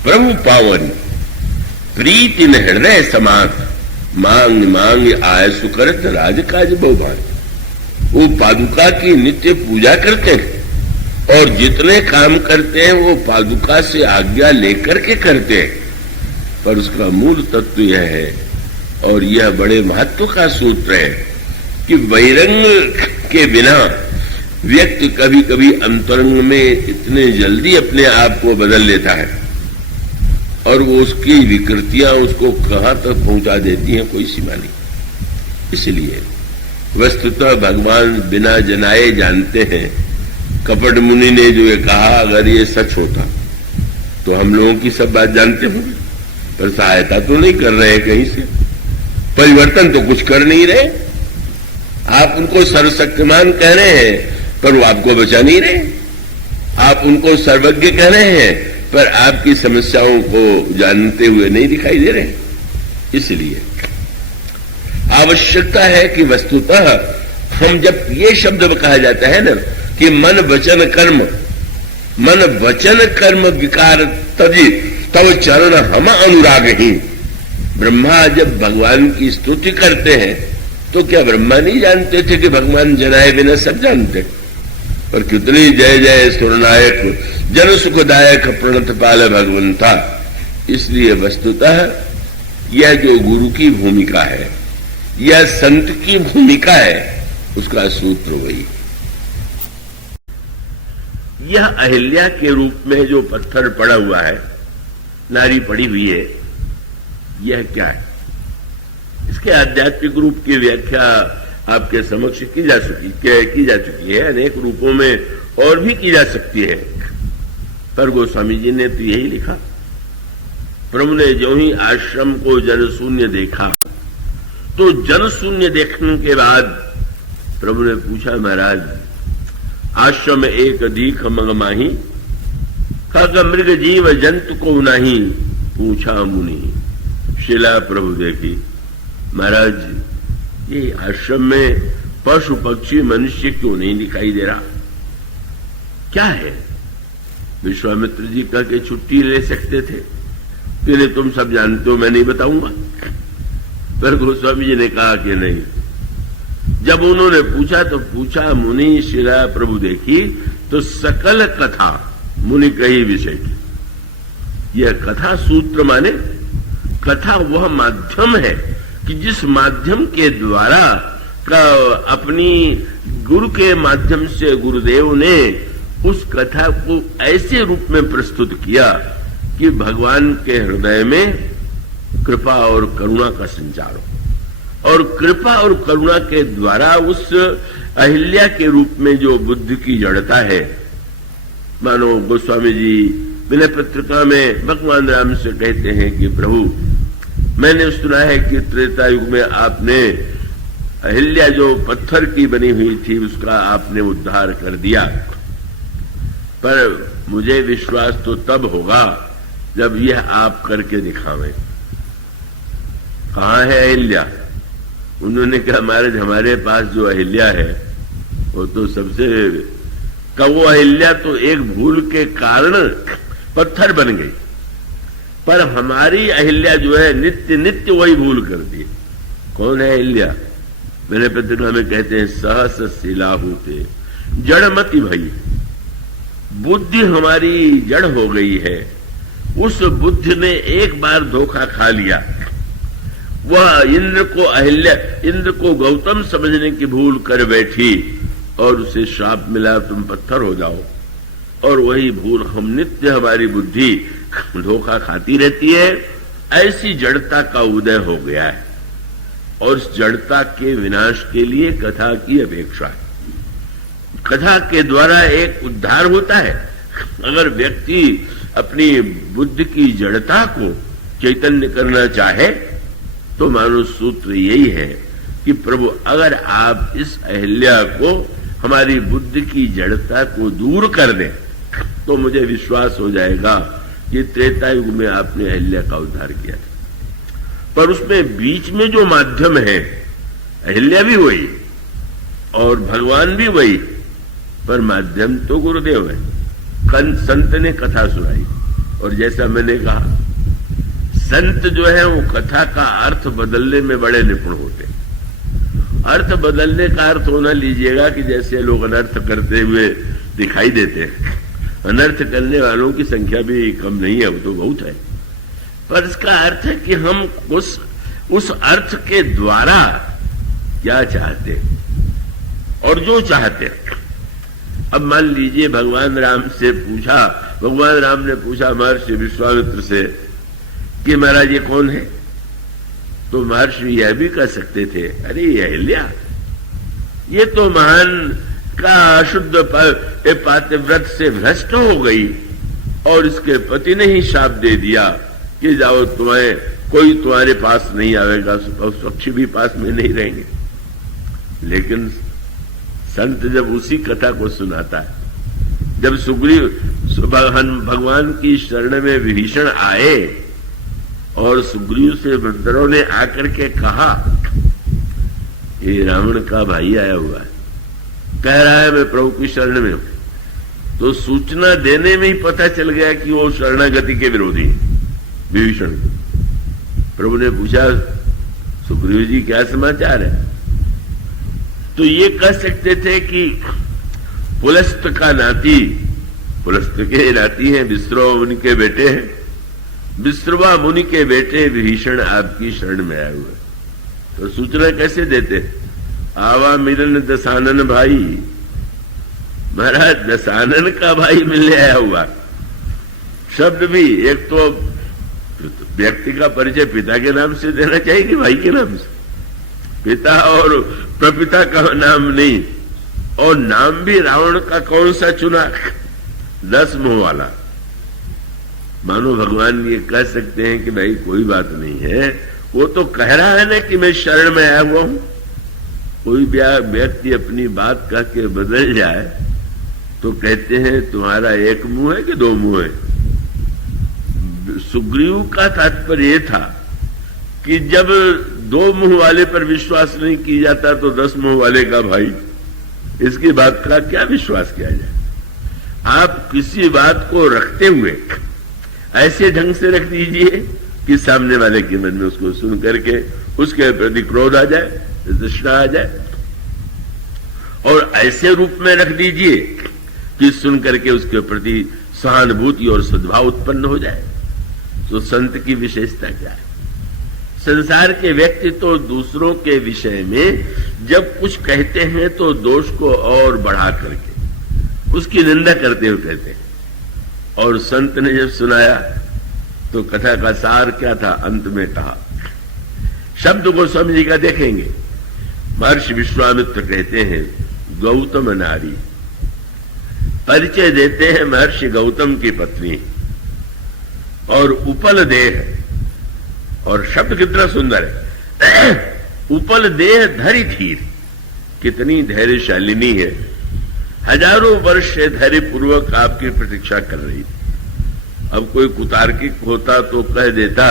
प्रभु पावन प्रीति न हृदय समात मांग मांग आय सुकरत राजकाज बहुभान। वो पादुका की नित्य पूजा करते हैं और जितने काम करते हैं वो पादुका से आज्ञा लेकर के करते हैं, पर उसका मूल तत्व यह है, और यह बड़े महत्व का सूत्र है कि वैरंग के बिना व्यक्ति कभी कभी अंतरंग में इतने जल्दी अपने आप को बदल लेता है और वो उसकी विकृतियां उसको कहां तक पहुंचा देती हैं कोई सीमा नहीं। इसलिए वस्तुतः भगवान बिना जनाए जानते हैं। कपट मुनि ने जो ये कहा, अगर ये सच होता तो हम लोगों की सब बात जानते होंगे, पर सहायता तो नहीं कर रहे कहीं से, परिवर्तन तो कुछ कर नहीं रहे। आप उनको सर्वशक्तिमान कह रहे हैं पर वो आपको बचा नहीं रहे। आप उनको सर्वज्ञ कह रहे हैं पर आपकी समस्याओं को जानते हुए नहीं दिखाई दे रहे। इसलिए आवश्यकता है कि वस्तुतः हम, जब ये शब्द कहा जाता है ना कि मन वचन कर्म विकार तजी तब चरण हम अनुराग ही। ब्रह्मा जब भगवान की स्तुति करते हैं तो क्या ब्रह्मा नहीं जानते थे कि भगवान जनाए बिना सब जानते, पर कितनी जय जय सुरनायक जन सुखदायक प्रणत पाल भगवंता। इसलिए वस्तुतः यह जो गुरु की भूमिका है, यह संत की भूमिका है, उसका सूत्र वही। यह अहिल्या के रूप में जो पत्थर पड़ा हुआ है, नारी पड़ी हुई है, यह क्या है? इसके आध्यात्मिक रूप की व्याख्या आपके समक्ष की जा चुकी है, अनेक रूपों में और भी की जा सकती है, पर गोस्वामी जी ने तो यही लिखा। प्रभु ने जो ही आश्रम को जनशून्य देखा, तो जनशून्य देखने के बाद प्रभु ने पूछा, महाराज आश्रम एक अधिक मंगमाही, खग मृग जीव जंतु को नहीं, पूछा मुनि। शिला प्रभु देखी, महाराज ये आश्रम में पशु पक्षी मनुष्य क्यों नहीं दिखाई दे रहा, क्या है? विश्वामित्र जी कह के छुट्टी ले सकते थे, फिर तुम सब जानते हो, मैं नहीं बताऊंगा। पर गोस्वामी जी ने कहा कि नहीं। जब उन्होंने पूछा तो पूछा, मुनि शिला प्रभु देखी, तो सकल कथा मुनि कही विषय की। यह कथा सूत्र माने कथा वह माध्यम है कि जिस माध्यम के द्वारा अपनी गुरु के माध्यम से गुरुदेव ने उस कथा को ऐसे रूप में प्रस्तुत किया कि भगवान के हृदय में कृपा और करुणा का संचार हो, और कृपा और करुणा के द्वारा उस अहिल्या के रूप में जो बुद्धि की जड़ता है। मानो गोस्वामी जी विनय पत्रिका में भगवान राम से कहते हैं कि प्रभु, मैंने सुना है कि त्रेता युग में आपने अहिल्या जो पत्थर की बनी हुई थी उसका आपने उद्धार कर दिया, पर मुझे विश्वास तो तब होगा जब यह आप करके दिखावें। कहाँ है अहिल्या? उन्होंने कहा, महाराज हमारे पास जो अहिल्या है वो तो सबसे वो अहिल्या तो एक भूल के कारण पत्थर बन गई, पर हमारी अहिल्या जो है नित्य नित्य वही भूल करती है। कौन है अहिल्या? मेरे पत्रिका में कहते हैं, सहस शिलाहूते जड़मति भई, बुद्धि हमारी जड़ हो गई है। उस बुद्धि ने एक बार धोखा खा लिया, वह इंद्र को गौतम समझने की भूल कर बैठी और उसे श्राप मिला, तुम पत्थर हो जाओ। और वही भूल हम नित्य, हमारी बुद्धि धोखा खाती रहती है। ऐसी जड़ता का उदय हो गया है, और इस जड़ता के विनाश के लिए कथा की अपेक्षा है। कथा के द्वारा एक उद्धार होता है। अगर व्यक्ति अपनी बुद्धि की जड़ता को चैतन्य करना चाहे तो मानो सूत्र यही है कि प्रभु, अगर आप इस अहिल्या को, हमारी बुद्धि की जड़ता को दूर कर दें तो मुझे विश्वास हो जाएगा कि त्रेता युग में आपने अहिल्या का उद्धार किया। पर उसमें बीच में जो माध्यम है, अहिल्या भी वही और भगवान भी वही, पर माध्यम तो गुरुदेव है। संत ने कथा सुनाई, और जैसा मैंने कहा, संत जो है वो कथा का अर्थ बदलने में बड़े निपुण होते हैं। अर्थ बदलने का अर्थ होना लीजिएगा कि जैसे लोग अनर्थ करते हुए दिखाई देते हैं। अनर्थ करने वालों की संख्या भी कम नहीं है, वो तो बहुत है। पर इसका अर्थ है कि हम उस अर्थ के द्वारा क्या चाहते हैं और जो चाहते हैं। अब मान लीजिए भगवान राम से पूछा, भगवान राम ने पूछा महर्षि विश्वामित्र से कि महाराज ये कौन है? तो महर्षि यह भी कह सकते थे, अरे ये अहिल्या, ये तो महान का अशुद्ध पातिव्रत से भ्रष्ट हो गई और इसके पति ने ही शाप दे दिया कि जाओ, कोई तुम्हारे पास नहीं आवेगा, पक्षी भी पास में नहीं रहेंगे। लेकिन संत जब उसी कथा को सुनाता है, जब सुग्रीव भगवान की शरण में विभीषण आए और सुग्रीव से बंदरों ने आकर के कहा, ये रावण का भाई आया हुआ है, कह रहा है मैं प्रभु की शरण में हूं, तो सूचना देने में ही पता चल गया कि वो शरणागति के विरोधी है विभीषण। प्रभु ने पूछा, सुग्रीव जी क्या समाचार है? तो ये कह सकते थे कि पुलस्त का नाती, पुलस्त के नाती हैं, विश्रवा मुनि के बेटे हैं, विश्रवा मुनि के बेटे विभीषण आपकी शरण में आए हुए। तो सूचना कैसे देते? आवा मिलन दशानन भाई, महाराज दशानन का भाई मिलने आया हुआ। शब्द भी एक तो व्यक्ति का परिचय पिता के नाम से देना चाहिए कि भाई के नाम से, पिता और प्रपिता का नाम नहीं। और नाम भी रावण का कौन सा चुना? 10 मुंह वाला। मानो भगवान ये कह सकते हैं कि भाई कोई बात नहीं है, वो तो कह रहा है ना कि मैं शरण में आया हुआ हूं। कोई व्यक्ति अपनी बात कह के बदल जाए तो कहते हैं तुम्हारा एक मुंह है कि 2 मुंह है। सुग्रीव का तात्पर्य यह था कि जब 2 मुंह वाले पर विश्वास नहीं किया जाता तो 10 मुंह वाले का भाई, इसकी बात का क्या विश्वास किया जाए? आप किसी बात को रखते हुए ऐसे ढंग से रख दीजिए कि सामने वाले के मन में उसको सुन करके उसके प्रति क्रोध आ जाए, तृष्णा आ जाए, और ऐसे रूप में रख दीजिए कि सुन करके उसके प्रति सहानुभूति और सद्भाव उत्पन्न हो जाए। तो संत की विशेषता क्या है? संसार के व्यक्ति तो दूसरों के विषय में जब कुछ कहते हैं तो दोष को और बढ़ा करके उसकी निंदा करते हुए कहते हैं, और संत ने जब सुनाया तो कथा का सार क्या था? अंत में कहा, शब्द को समझिएगा, देखेंगे। महर्षि विश्वामित्र कहते हैं गौतम नारी, परिचय देते हैं महर्षि गौतम की पत्नी, और उपल देह, और शब्द कितना सुंदर है, उपल देह धरि धीर, कितनी धैर्यशालिनी है, हजारों वर्ष से धैर्य पूर्वक आपकी प्रतीक्षा कर रही थी। अब कोई कुतार्किक होता तो कह देता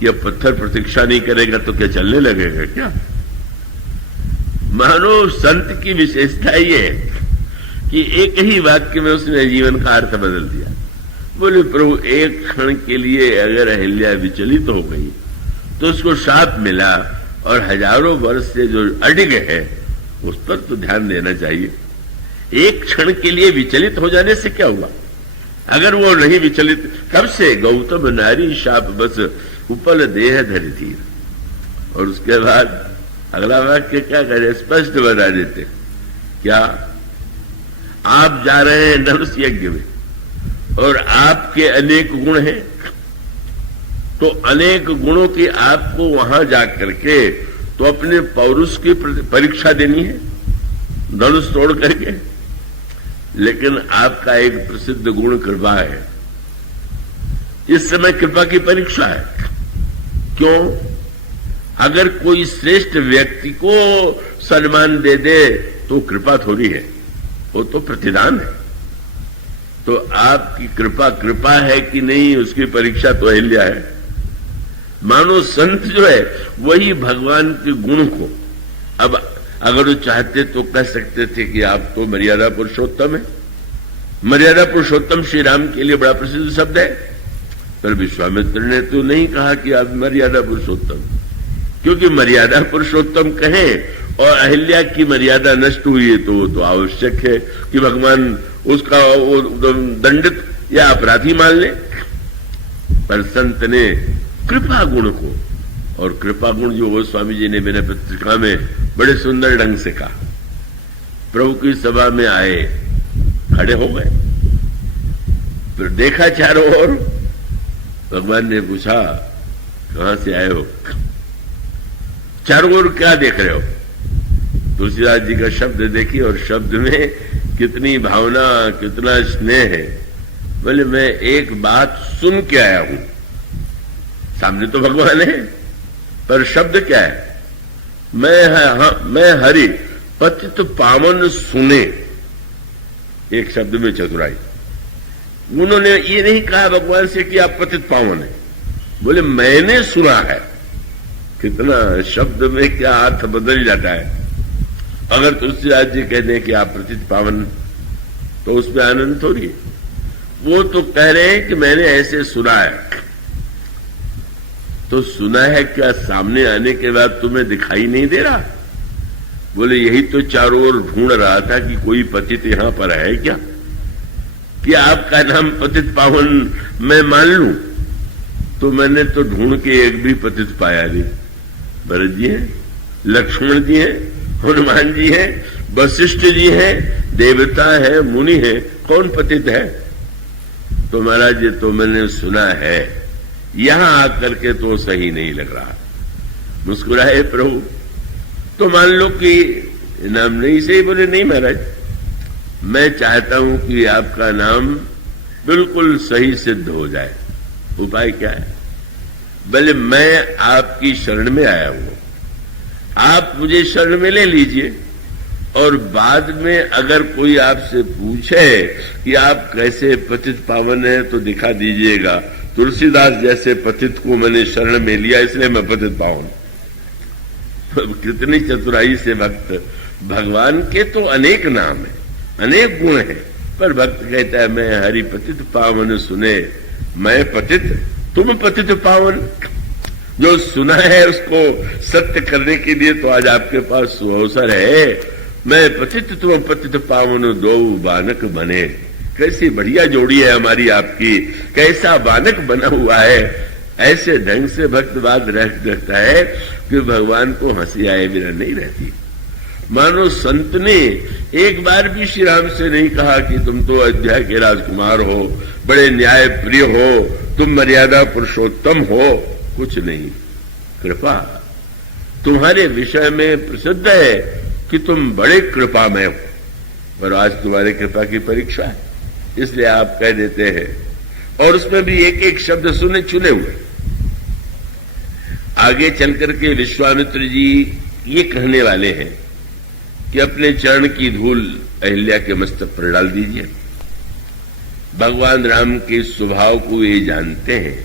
कि अब पत्थर प्रतीक्षा नहीं करेगा तो क्या चलने लगेगा क्या? मानो संत की विशेषता ये है कि एक ही वाक्य में उसने जीवन का अर्थ बदल दिया। बोले प्रभु एक क्षण के लिए अगर अहिल्या विचलित हो गई तो उसको शाप मिला, और हजारों वर्ष से जो अडिग है उस पर तो ध्यान देना चाहिए। एक क्षण के लिए विचलित हो जाने से क्या हुआ? अगर वो नहीं विचलित, कब से गौतम नारी शाप बस उपल देह धरि थी। और उसके बाद अगला वाक्य क्या करे? स्पष्ट बता देते, क्या आप जा रहे हैं धनुष यज्ञ में और आपके अनेक गुण हैं, तो अनेक गुणों की आपको वहां जाकर के तो अपने पौरुष की परीक्षा देनी है धनुष तोड़ करके। लेकिन आपका एक प्रसिद्ध गुण कृपा है, इस समय कृपा की परीक्षा है। क्यों? अगर कोई श्रेष्ठ व्यक्ति को सम्मान दे दे तो कृपा थोड़ी है, वो तो प्रतिदान है। तो आपकी कृपा है कि नहीं, उसकी परीक्षा तो अहिल्या है। मानो संत जो है वही भगवान के गुण को, अब अगर वो चाहते तो कह सकते थे कि आप तो मर्यादा पुरुषोत्तम है। मर्यादा पुरुषोत्तम श्री राम के लिए बड़ा प्रसिद्ध शब्द है, पर विश्वामित्र ने तो नहीं कहा कि आप मर्यादा पुरुषोत्तम, क्योंकि मर्यादा पुरुषोत्तम कहें और अहिल्या की मर्यादा नष्ट हुई है तो वो तो आवश्यक है कि भगवान उसका वो दंडित या अपराधी मान ले। पर संत ने कृपा गुण को, और कृपा गुण जो गोस्वामी जी ने मेरे पत्रिका में बड़े सुंदर ढंग से कहा, प्रभु की सभा में आए, खड़े हो गए, फिर देखा चारों ओर, भगवान ने पूछा कहां से आए हो, चारों ओर क्या देख रहे हो? तुलसीदास जी का शब्द देखिए, और शब्द में कितनी भावना, कितना स्नेह है। बोले मैं एक बात सुन के आया हूं। सामने तो भगवान है, पर शब्द क्या है? मैं हरि पतित पावन सुने। एक शब्द में चतुराई। उन्होंने ये नहीं कहा भगवान से कि आप पतित पावन है, बोले मैंने सुना है। कितना शब्द में क्या अर्थ बदल जाता है। अगर तुलसीदास जी कह दें कि आप पतित पावन, तो उसमें आनंद थोड़ी। वो तो कह रहे हैं कि मैंने ऐसे सुना है। तो सुना है क्या सामने आने के बाद तुम्हें दिखाई नहीं दे रहा? बोले यही तो चारों ओर ढूंढ रहा था कि कोई पतित यहां पर है क्या, कि आपका नाम पतित पावन मैं मान लूं। तो मैंने तो ढूंढ के एक भी पतित पाया नहीं। भरत जी हैं, लक्ष्मण जी हैं, हनुमान जी हैं, वशिष्ठ जी हैं, देवता है, मुनि है, कौन पतित है? तो महाराज ये तो मैंने सुना है, यहां आकर के तो सही नहीं लग रहा। मुस्कुराए प्रभु, तो मान लो कि नाम नहीं सही। बोले नहीं महाराज, मैं चाहता हूं कि आपका नाम बिल्कुल सही सिद्ध हो जाए। उपाय क्या है? बोले मैं आपकी शरण में आया हूं, आप मुझे शरण में ले लीजिए, और बाद में अगर कोई आपसे पूछे कि आप कैसे पतित पावन है तो दिखा दीजिएगा। तुलसीदास जैसे पतित को मैंने शरण में लिया, इसलिए मैं पतित पावन। कितनी चतुराई से भक्त, भगवान के तो अनेक नाम है, अनेक गुण है, पर भक्त कहता है मैं हरि पतित पावन सुने, मैं पतित तुम पतित पावन। जो सुना है उसको सत्य करने के लिए तो आज आपके पास सुअवसर है। मैं पतित तुम पतित पावन दो बानक बने। कैसी बढ़िया जोड़ी है हमारी आपकी, कैसा बानक बना हुआ है। ऐसे ढंग से भक्त बात रखता है कि भगवान को हंसी आए बिना नहीं रहती। मानो संत ने एक बार भी श्री राम से नहीं कहा कि तुम तो अयोध्या के राजकुमार हो, बड़े न्याय प्रिय हो, तुम मर्यादा पुरुषोत्तम हो। कुछ नहीं, कृपा तुम्हारे विषय में प्रसिद्ध है कि तुम बड़े कृपामय हो, पर आज तुम्हारे कृपा की परीक्षा है, इसलिए आप कह देते हैं। और उसमें भी एक एक शब्द सुने चुने हुए। आगे चलकर के विश्वामित्र जी ये कहने वाले हैं कि अपने चरण की धूल अहिल्या के मस्तक पर डाल दीजिए। भगवान राम के स्वभाव को ये जानते हैं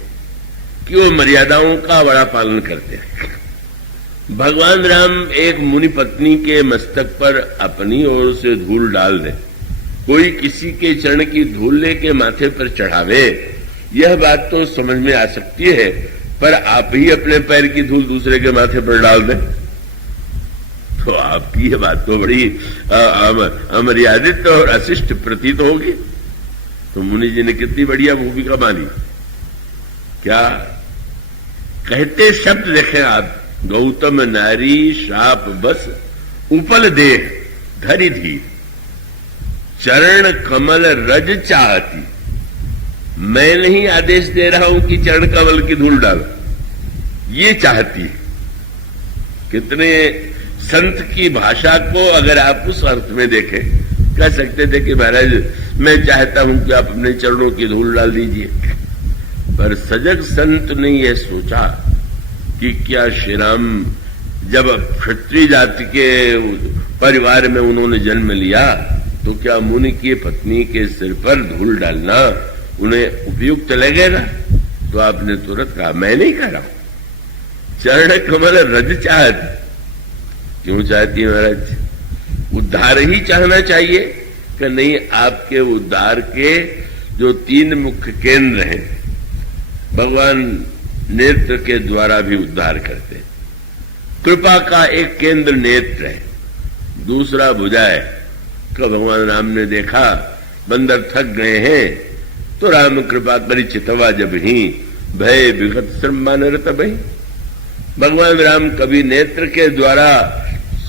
कि वो मर्यादाओं का बड़ा पालन करते हैं। भगवान राम एक मुनि पत्नी के मस्तक पर अपनी ओर से धूल डाल दे, कोई किसी के चरण की धूल लेके माथे पर चढ़ावे, यह बात तो समझ में आ सकती है, पर आप ही अपने पैर की धूल दूसरे के माथे पर डाल दें तो आपकी यह बात तो बड़ी अमर्यादित और अशिष्ट प्रतीत होगी। तो मुनि जी ने कितनी बढ़िया भूमिका मानी। क्या कहते शब्द देखें आप, गौतम नारी शाप बस उपल देह धरि धीर, चरण कमल रज चाहती। मैं नहीं आदेश दे रहा हूं कि चरण कमल की धूल डालो, ये चाहती है। कितने संत की भाषा को अगर आप उस अर्थ में देखें, कह सकते थे कि महाराज मैं चाहता हूं कि आप अपने चरणों की धूल डाल दीजिए, पर सजग संत ने यह सोचा कि क्या श्री राम जब क्षत्रिय जाति के परिवार में उन्होंने जन्म लिया तो क्या मुनि की पत्नी के सिर पर धूल डालना उन्हें उपयुक्त लगेगा? तो आपने तुरंत कहा मैं नहीं कह रहा हूं, चरण कमल रज चाहती। क्यों चाहती है महाराज? उद्धार ही चाहना चाहिए कि नहीं? आपके उद्धार के जो 3 मुख्य केंद्र हैं, भगवान नेत्र के द्वारा भी उद्धार करते हैं। कृपा का एक केंद्र नेत्र है, दूसरा भुजा है। तो भगवान राम ने देखा बंदर थक गए हैं, तो राम कृपा करी चितवा जब ही भय विगत श्रम मान तब ही। भगवान राम कभी नेत्र के द्वारा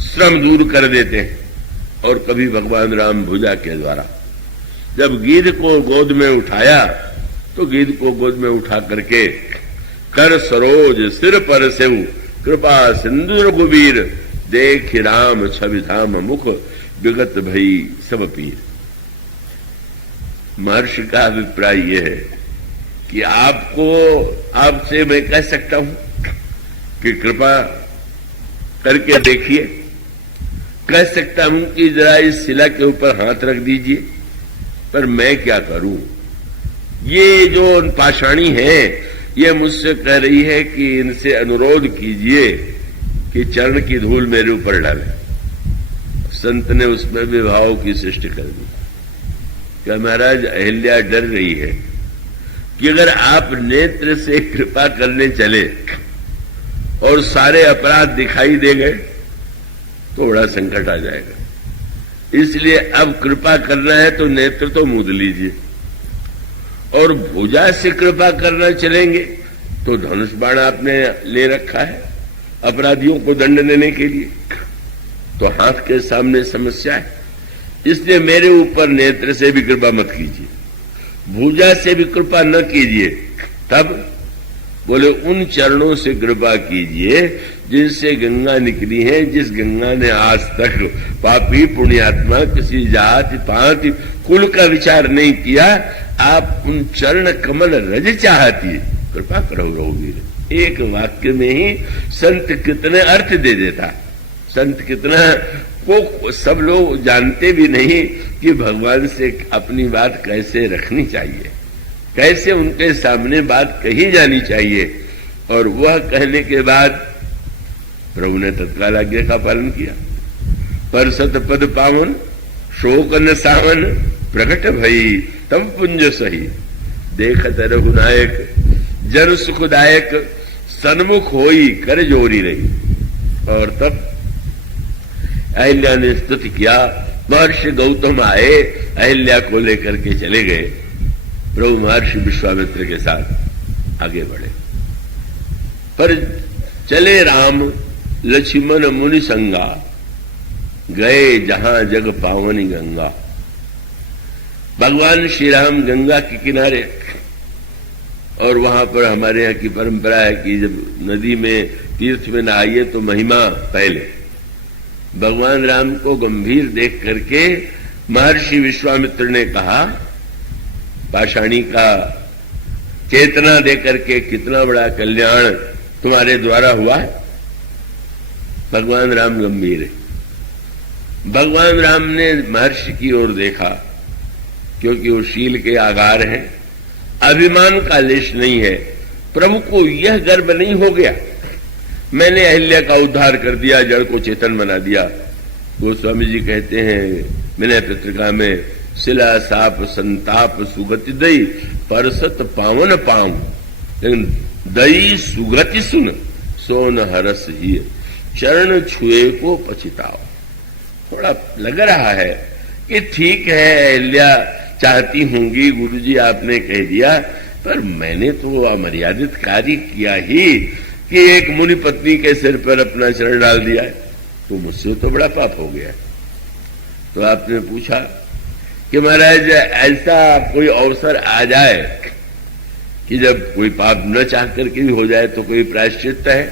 श्रम दूर कर देते हैं और कभी भगवान राम भुजा के द्वारा। जब गीध को गोद में उठाया तो गीध को गोद में उठा करके कर सरोज सिर पर सेव कृपा सिंदूर रघुबीर देख राम छवि धाम मुख विगत भई सब पीर। महर्षि का अभिप्राय यह है कि आपसे मैं कह सकता हूं कि कृपा करके देखिए, कह सकता हूं कि जरा इस शिला के ऊपर हाथ रख दीजिए, पर मैं क्या करूं। ये जो पाषाणी है ये मुझसे कह रही है कि इनसे अनुरोध कीजिए कि चरण की धूल मेरे ऊपर डाले। संत ने उसमें विभाव की सृष्टि कर दी। क्या महाराज अहिल्या डर रही है कि अगर आप नेत्र से कृपा करने चले और सारे अपराध दिखाई दे गए तो बड़ा संकट आ जाएगा। इसलिए अब कृपा करना है तो नेत्र तो मूंद लीजिए, और भुजा से कृपा करना चलेंगे तो धनुष बाण आपने ले रखा है अपराधियों को दंड देने के लिए, तो हाथ के सामने समस्या है। इसलिए मेरे ऊपर नेत्र से भी कृपा मत कीजिए, भुजा से भी कृपा न कीजिए। तब बोले उन चरणों से कृपा कीजिए जिनसे गंगा निकली है, जिस गंगा ने आज तक पापी पुण्यात्मा किसी जाति पाति कुल का विचार नहीं किया। आप उन चरण कमल रज चाहती, कृपा करो रघुवीर। एक वाक्य में ही संत कितने अर्थ दे देता। संत कितना को सब लोग जानते भी नहीं कि भगवान से अपनी बात कैसे रखनी चाहिए, कैसे उनके सामने बात कही जानी चाहिए। और वह कहने के बाद प्रभु ने तत्काल आज्ञा का पालन किया। पर सतपद पावन शोक न सावन प्रकट भई तब पुंज सही देखत रघुनायक जन सुखदायक सन्मुख होई कर जोरी रही। और तब अहिल्या ने स्तुति किया। महर्षि गौतम आए, अहिल्या को लेकर के चले गए। प्रभु महर्षि विश्वामित्र के साथ आगे बढ़े। पर चले राम लक्ष्मण मुनि संगा गए जहां जग पावनी गंगा। भगवान श्री राम गंगा के किनारे, और वहां पर हमारे यहाँ की परंपरा है कि जब नदी में तीर्थ में नहाइए तो महिमा पहले। भगवान राम को गंभीर देख करके महर्षि विश्वामित्र ने कहा, पाषाणी का चेतना दे करके कितना बड़ा कल्याण तुम्हारे द्वारा हुआ है। भगवान राम गंभीर है। भगवान राम ने महर्षि की ओर देखा, क्योंकि वो शील के आगार हैं, अभिमान का लेश नहीं है। प्रभु को यह गर्व नहीं हो गया मैंने अहिल्या का उद्धार कर दिया, जड़ को चेतन बना दिया। गोस्वामी जी कहते हैं विनय पत्रिका में, शिला साप संताप सुगति दई परसत पावन पाऊं, लेकिन दई सुगति सुन सोन हरस ही चरण छुए को पछताओ। थोड़ा लग रहा है कि ठीक है अहिल्या चाहती होंगी, गुरुजी आपने कह दिया, पर मैंने तो अमर्यादित कार्य किया ही कि एक मुनि पत्नी के सिर पर अपना चरण डाल दिया है, तो मुझसे तो बड़ा पाप हो गया। तो आपने पूछा कि महाराज ऐसा कोई अवसर आ जाए कि जब कोई पाप न चाह करके भी हो जाए तो कोई प्रायश्चित है।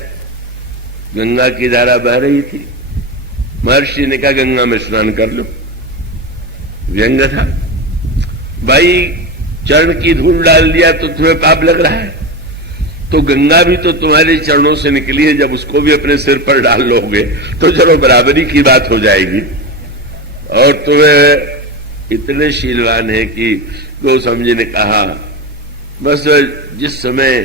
गंगा की धारा बह रही थी, महर्षि ने कहा गंगा में स्नान कर लो। व्यंग था, भाई चरण की धूल डाल दिया तो तुम्हें पाप लग रहा है, तो गंगा भी तो तुम्हारे चरणों से निकली है, जब उसको भी अपने सिर पर डाल लोगे तो चलो बराबरी की बात हो जाएगी। और तुम्हें इतने शीलवान है कि गोस्वामी जी ने कहा, बस जिस समय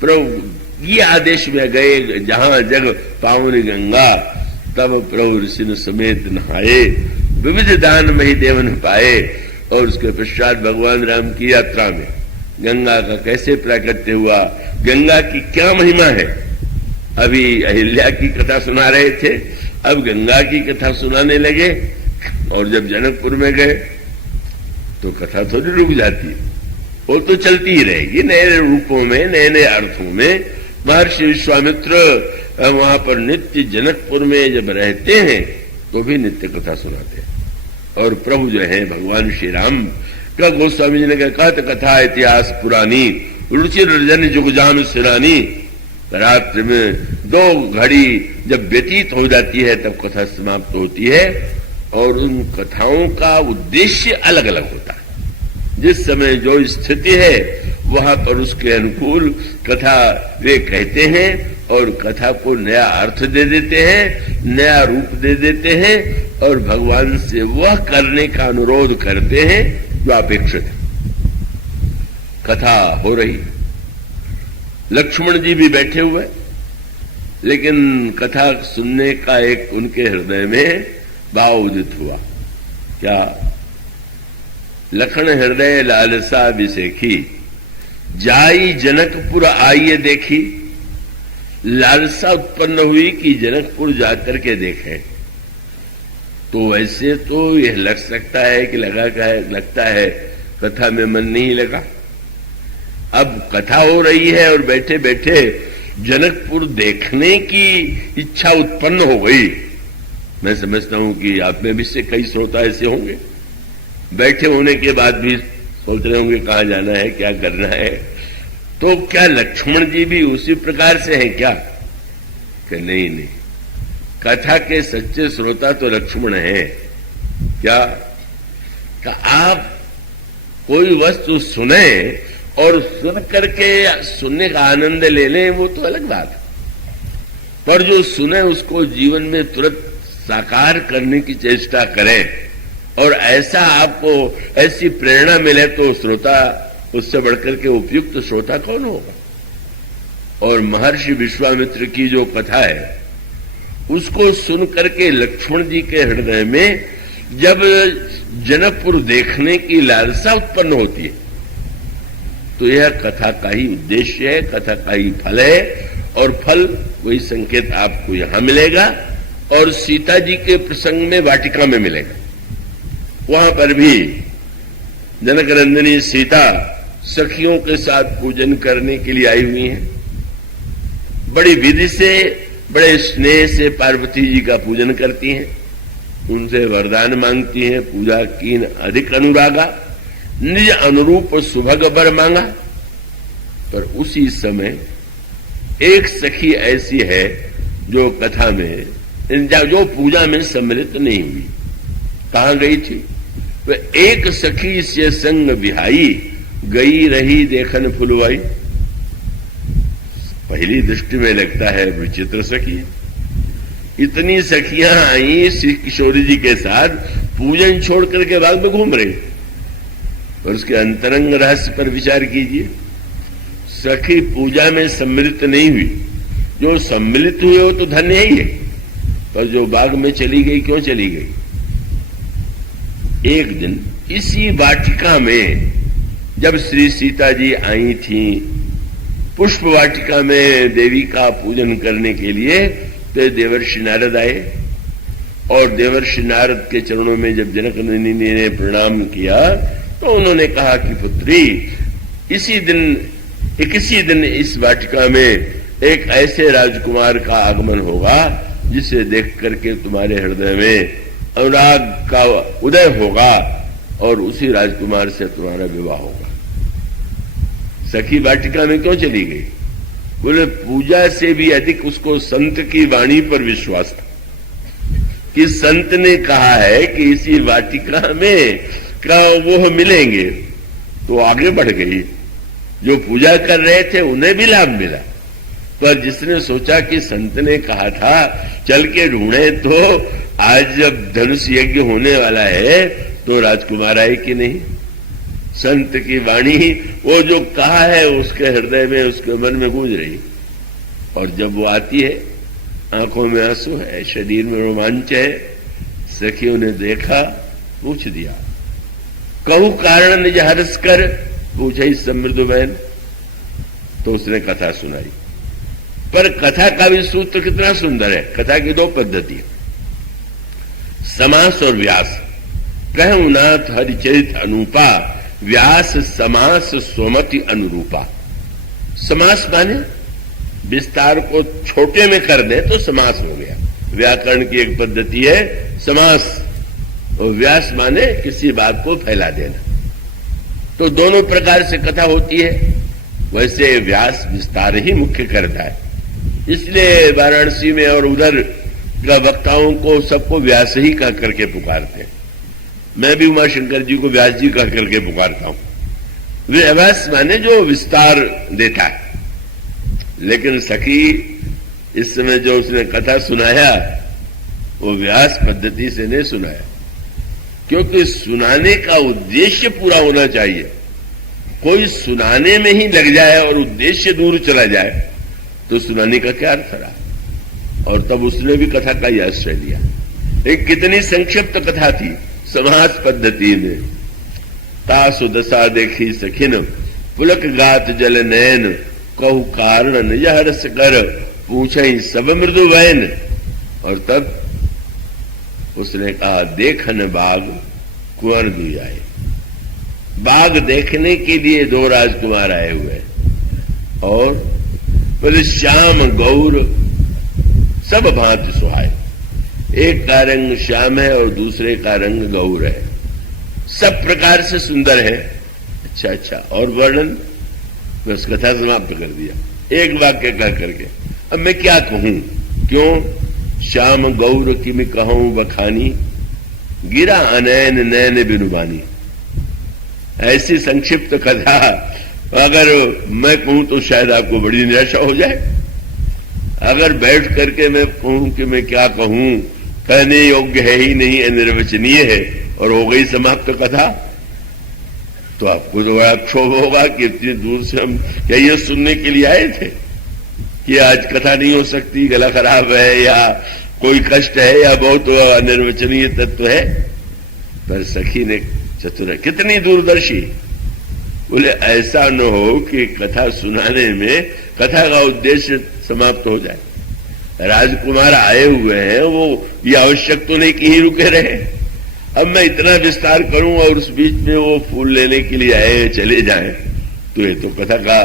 प्रभु ये आदेश में गए जहां जग पावनी गंगा, तब प्रभु ऋषि समेत नहाए, विविध दान मही देवन पाए। और उसके पश्चात भगवान राम की यात्रा में गंगा का कैसे प्राकट्य हुआ, गंगा की क्या महिमा है, अभी अहिल्या की कथा सुना रहे थे, अब गंगा की कथा सुनाने लगे। और जब जनकपुर में गए तो कथा थोड़ी रुक जाती है, वो तो चलती ही रहेगी नए रूपों में, नए नए अर्थों में। महर्षि विश्वामित्र वहां पर नित्य जनकपुर में जब रहते हैं तो भी नित्य कथा सुनाते हैं। और प्रभु जो है भगवान श्री राम का गोस्वामी जी ने कहा कथा इतिहास पुरानी रुचि रजन जुगजाम सिरानी। रात्रि में 2 घड़ी जब व्यतीत हो जाती है तब कथा समाप्त होती है। और उन कथाओं का उद्देश्य अलग अलग होता है। जिस समय जो स्थिति है वहां पर उसके अनुकूल कथा वे कहते हैं और कथा को नया अर्थ दे देते हैं, नया रूप दे देते हैं और भगवान से वह करने का अनुरोध करते हैं जो अपेक्षित है। कथा हो रही, लक्ष्मण जी भी बैठे हुए, लेकिन कथा सुनने का एक उनके हृदय में भाव उदित हुआ। क्या? लखन हृदय लालसा विसेखी, जाई जनकपुर आइए देखी। लालसा उत्पन्न हुई कि जनकपुर जाकर के देखें। तो वैसे तो यह लग सकता है कि लगता है कथा में मन नहीं लगा। अब कथा हो रही है और बैठे बैठे जनकपुर देखने की इच्छा उत्पन्न हो गई। मैं समझता हूं कि आप में भी से कई श्रोता ऐसे होंगे, बैठे होने के बाद भी सोच रहे होंगे कहां जाना है, क्या करना है। तो क्या लक्ष्मण जी भी उसी प्रकार से हैं क्या? कि नहीं, कथा के सच्चे श्रोता तो लक्ष्मण हैं। क्या? कि आप कोई वस्तु सुने और सुन करके सुनने का आनंद ले लें वो तो अलग बात है, पर जो सुने उसको जीवन में तुरंत साकार करने की चेष्टा करें और ऐसा आपको ऐसी प्रेरणा मिले तो श्रोता, उससे बढ़कर के उपयुक्त श्रोता कौन होगा। और महर्षि विश्वामित्र की जो कथा है उसको सुन करके लक्ष्मण जी के हृदय में जब जनकपुर देखने की लालसा उत्पन्न होती है तो यह कथा का ही उद्देश्य है, कथा का ही फल है। और फल वही संकेत आपको यहां मिलेगा और सीता जी के प्रसंग में वाटिका में मिलेगा। वहां पर भी जनक नंदिनी सीता सखियों के साथ पूजन करने के लिए आई हुई हैं। बड़ी विधि से, बड़े स्नेह से पार्वती जी का पूजन करती हैं, उनसे वरदान मांगती हैं। पूजा कीन अधिक अनुरागा, निज अनुरूप सुभग बर मांगा। पर उसी समय एक सखी ऐसी है जो कथा में, जो पूजा में सम्मिलित नहीं हुई। कहां गई थी? वह एक सखी से संग विहाई, गई रही देखन फुलवाई। पहली दृष्टि में लगता है विचित्र सखी। इतनी सखियां आई श्री किशोरी जी के साथ, पूजन छोड़ करके बाग में घूम रही। और उसके अंतरंग रहस्य पर विचार कीजिए। सखी पूजा में सम्मिलित नहीं हुई, जो सम्मिलित हुए हो तो धन्य ही है, पर जो बाग में चली गई, क्यों चली गई? एक दिन इसी वाटिका में जब श्री सीता जी आई थी, पुष्प वाटिका में देवी का पूजन करने के लिए, तो देवर्षि नारद आए। और देवर्षि नारद के चरणों में जब जनक नंदिनी ने प्रणाम किया तो उन्होंने कहा कि पुत्री, इसी दिन इस वाटिका में एक ऐसे राजकुमार का आगमन होगा जिसे देख करके तुम्हारे हृदय में अनुराग का उदय होगा और उसी राजकुमार से तुम्हारा विवाह होगा। सखी वाटिका में क्यों चली गई? बोले पूजा से भी अधिक उसको संत की वाणी पर विश्वास था कि संत ने कहा है कि इसी वाटिका में का वो मिलेंगे, तो आगे बढ़ गई। जो पूजा कर रहे थे उन्हें भी लाभ मिला, पर जिसने सोचा कि संत ने कहा था चल के ढूंढे, तो आज जब धनुष यज्ञ होने वाला है तो राजकुमार आए कि नहीं। संत की वाणी वो जो कहा है उसके हृदय में, उसके मन में गूंज रही। और जब वो आती है, आंखों में आंसू है, शरीर में रोमांच है। सखियों ने देखा, पूछ दिया, कहू कारण निज हर्ष कर, पूछे समृद्ध बहन। तो उसने कथा सुनाई। पर कथा का भी सूत्र कितना सुंदर है। कथा की दो पद्धति है, समास और व्यास। कहूं नाथ हरिचरित अनूपा, व्यास समास स्वमति अनुरूपा। समास माने विस्तार को छोटे में कर दे तो समास हो गया। व्याकरण की एक पद्धति है समास, और व्यास माने किसी बात को फैला देना। तो दोनों प्रकार से कथा होती है। वैसे व्यास विस्तार ही मुख्य करता है, इसलिए वाराणसी में और उधर का वक्ताओं को सबको व्यास ही कह करके पुकारते हैं। मैं भी उमाशंकर जी को व्यास जी कह करके पुकारता हूं। व्यास माने जो विस्तार देता है। लेकिन सखी इस समय जो उसने कथा सुनाया वो व्यास पद्धति से नहीं सुनाया, क्योंकि सुनाने का उद्देश्य पूरा होना चाहिए। कोई सुनाने में ही लग जाए और उद्देश्य दूर चला जाए तो सुनाने का क्या अर्थ रहा। और तब उसने भी कथा का ही आश्रय लिया। एक कितनी संक्षिप्त कथा थी समास पद्धति में। तासु दशा देखी सखिन, पुलक गात जल नयन, कहु कारण निज हर्ष कर, पूछई सब मृदु वैन। और तब उसने कहा देखन बाग कुंवर दुई आए। बाग देखने के लिए दो राजकुमार आए हुए और बोले श्याम गौर सब भांति सुहाए। एक का रंग श्याम है और दूसरे का रंग गौर है, सब प्रकार से सुंदर है। अच्छा अच्छा, और वर्णन बस कथा समाप्त कर दिया एक वाक्य कह करके। अब मैं क्या कहूं, क्यों श्याम गौर की मैं कहूं बखानी, गिरा अनैन नैन बिनुबानी। ऐसी संक्षिप्त कथा अगर मैं कहूं तो शायद आपको बड़ी निराशा हो जाए। अगर बैठ करके मैं कहूं कि मैं क्या कहूं, कहने योग्य है ही नहीं, अनिर्वचनीय है, और हो गई समाप्त कथा, तो आपको तो बड़ा क्षोभ होगा कि इतनी दूर से हम क्या ये सुनने के लिए आए थे कि आज कथा नहीं हो सकती, गला खराब है या कोई कष्ट है या बहुत अनिर्वचनीय तत्व है। पर सखी ने चतुर कितनी दूरदर्शी, बोले ऐसा न हो कि कथा सुनाने में कथा का उद्देश्य समाप्त हो जाए। राजकुमार आए हुए हैं, वो ये आवश्यक तो नहीं कि ही रुके रहे। अब मैं इतना विस्तार करूं और उस बीच में वो फूल लेने के लिए आए चले जाएं, तो ये तो कथा का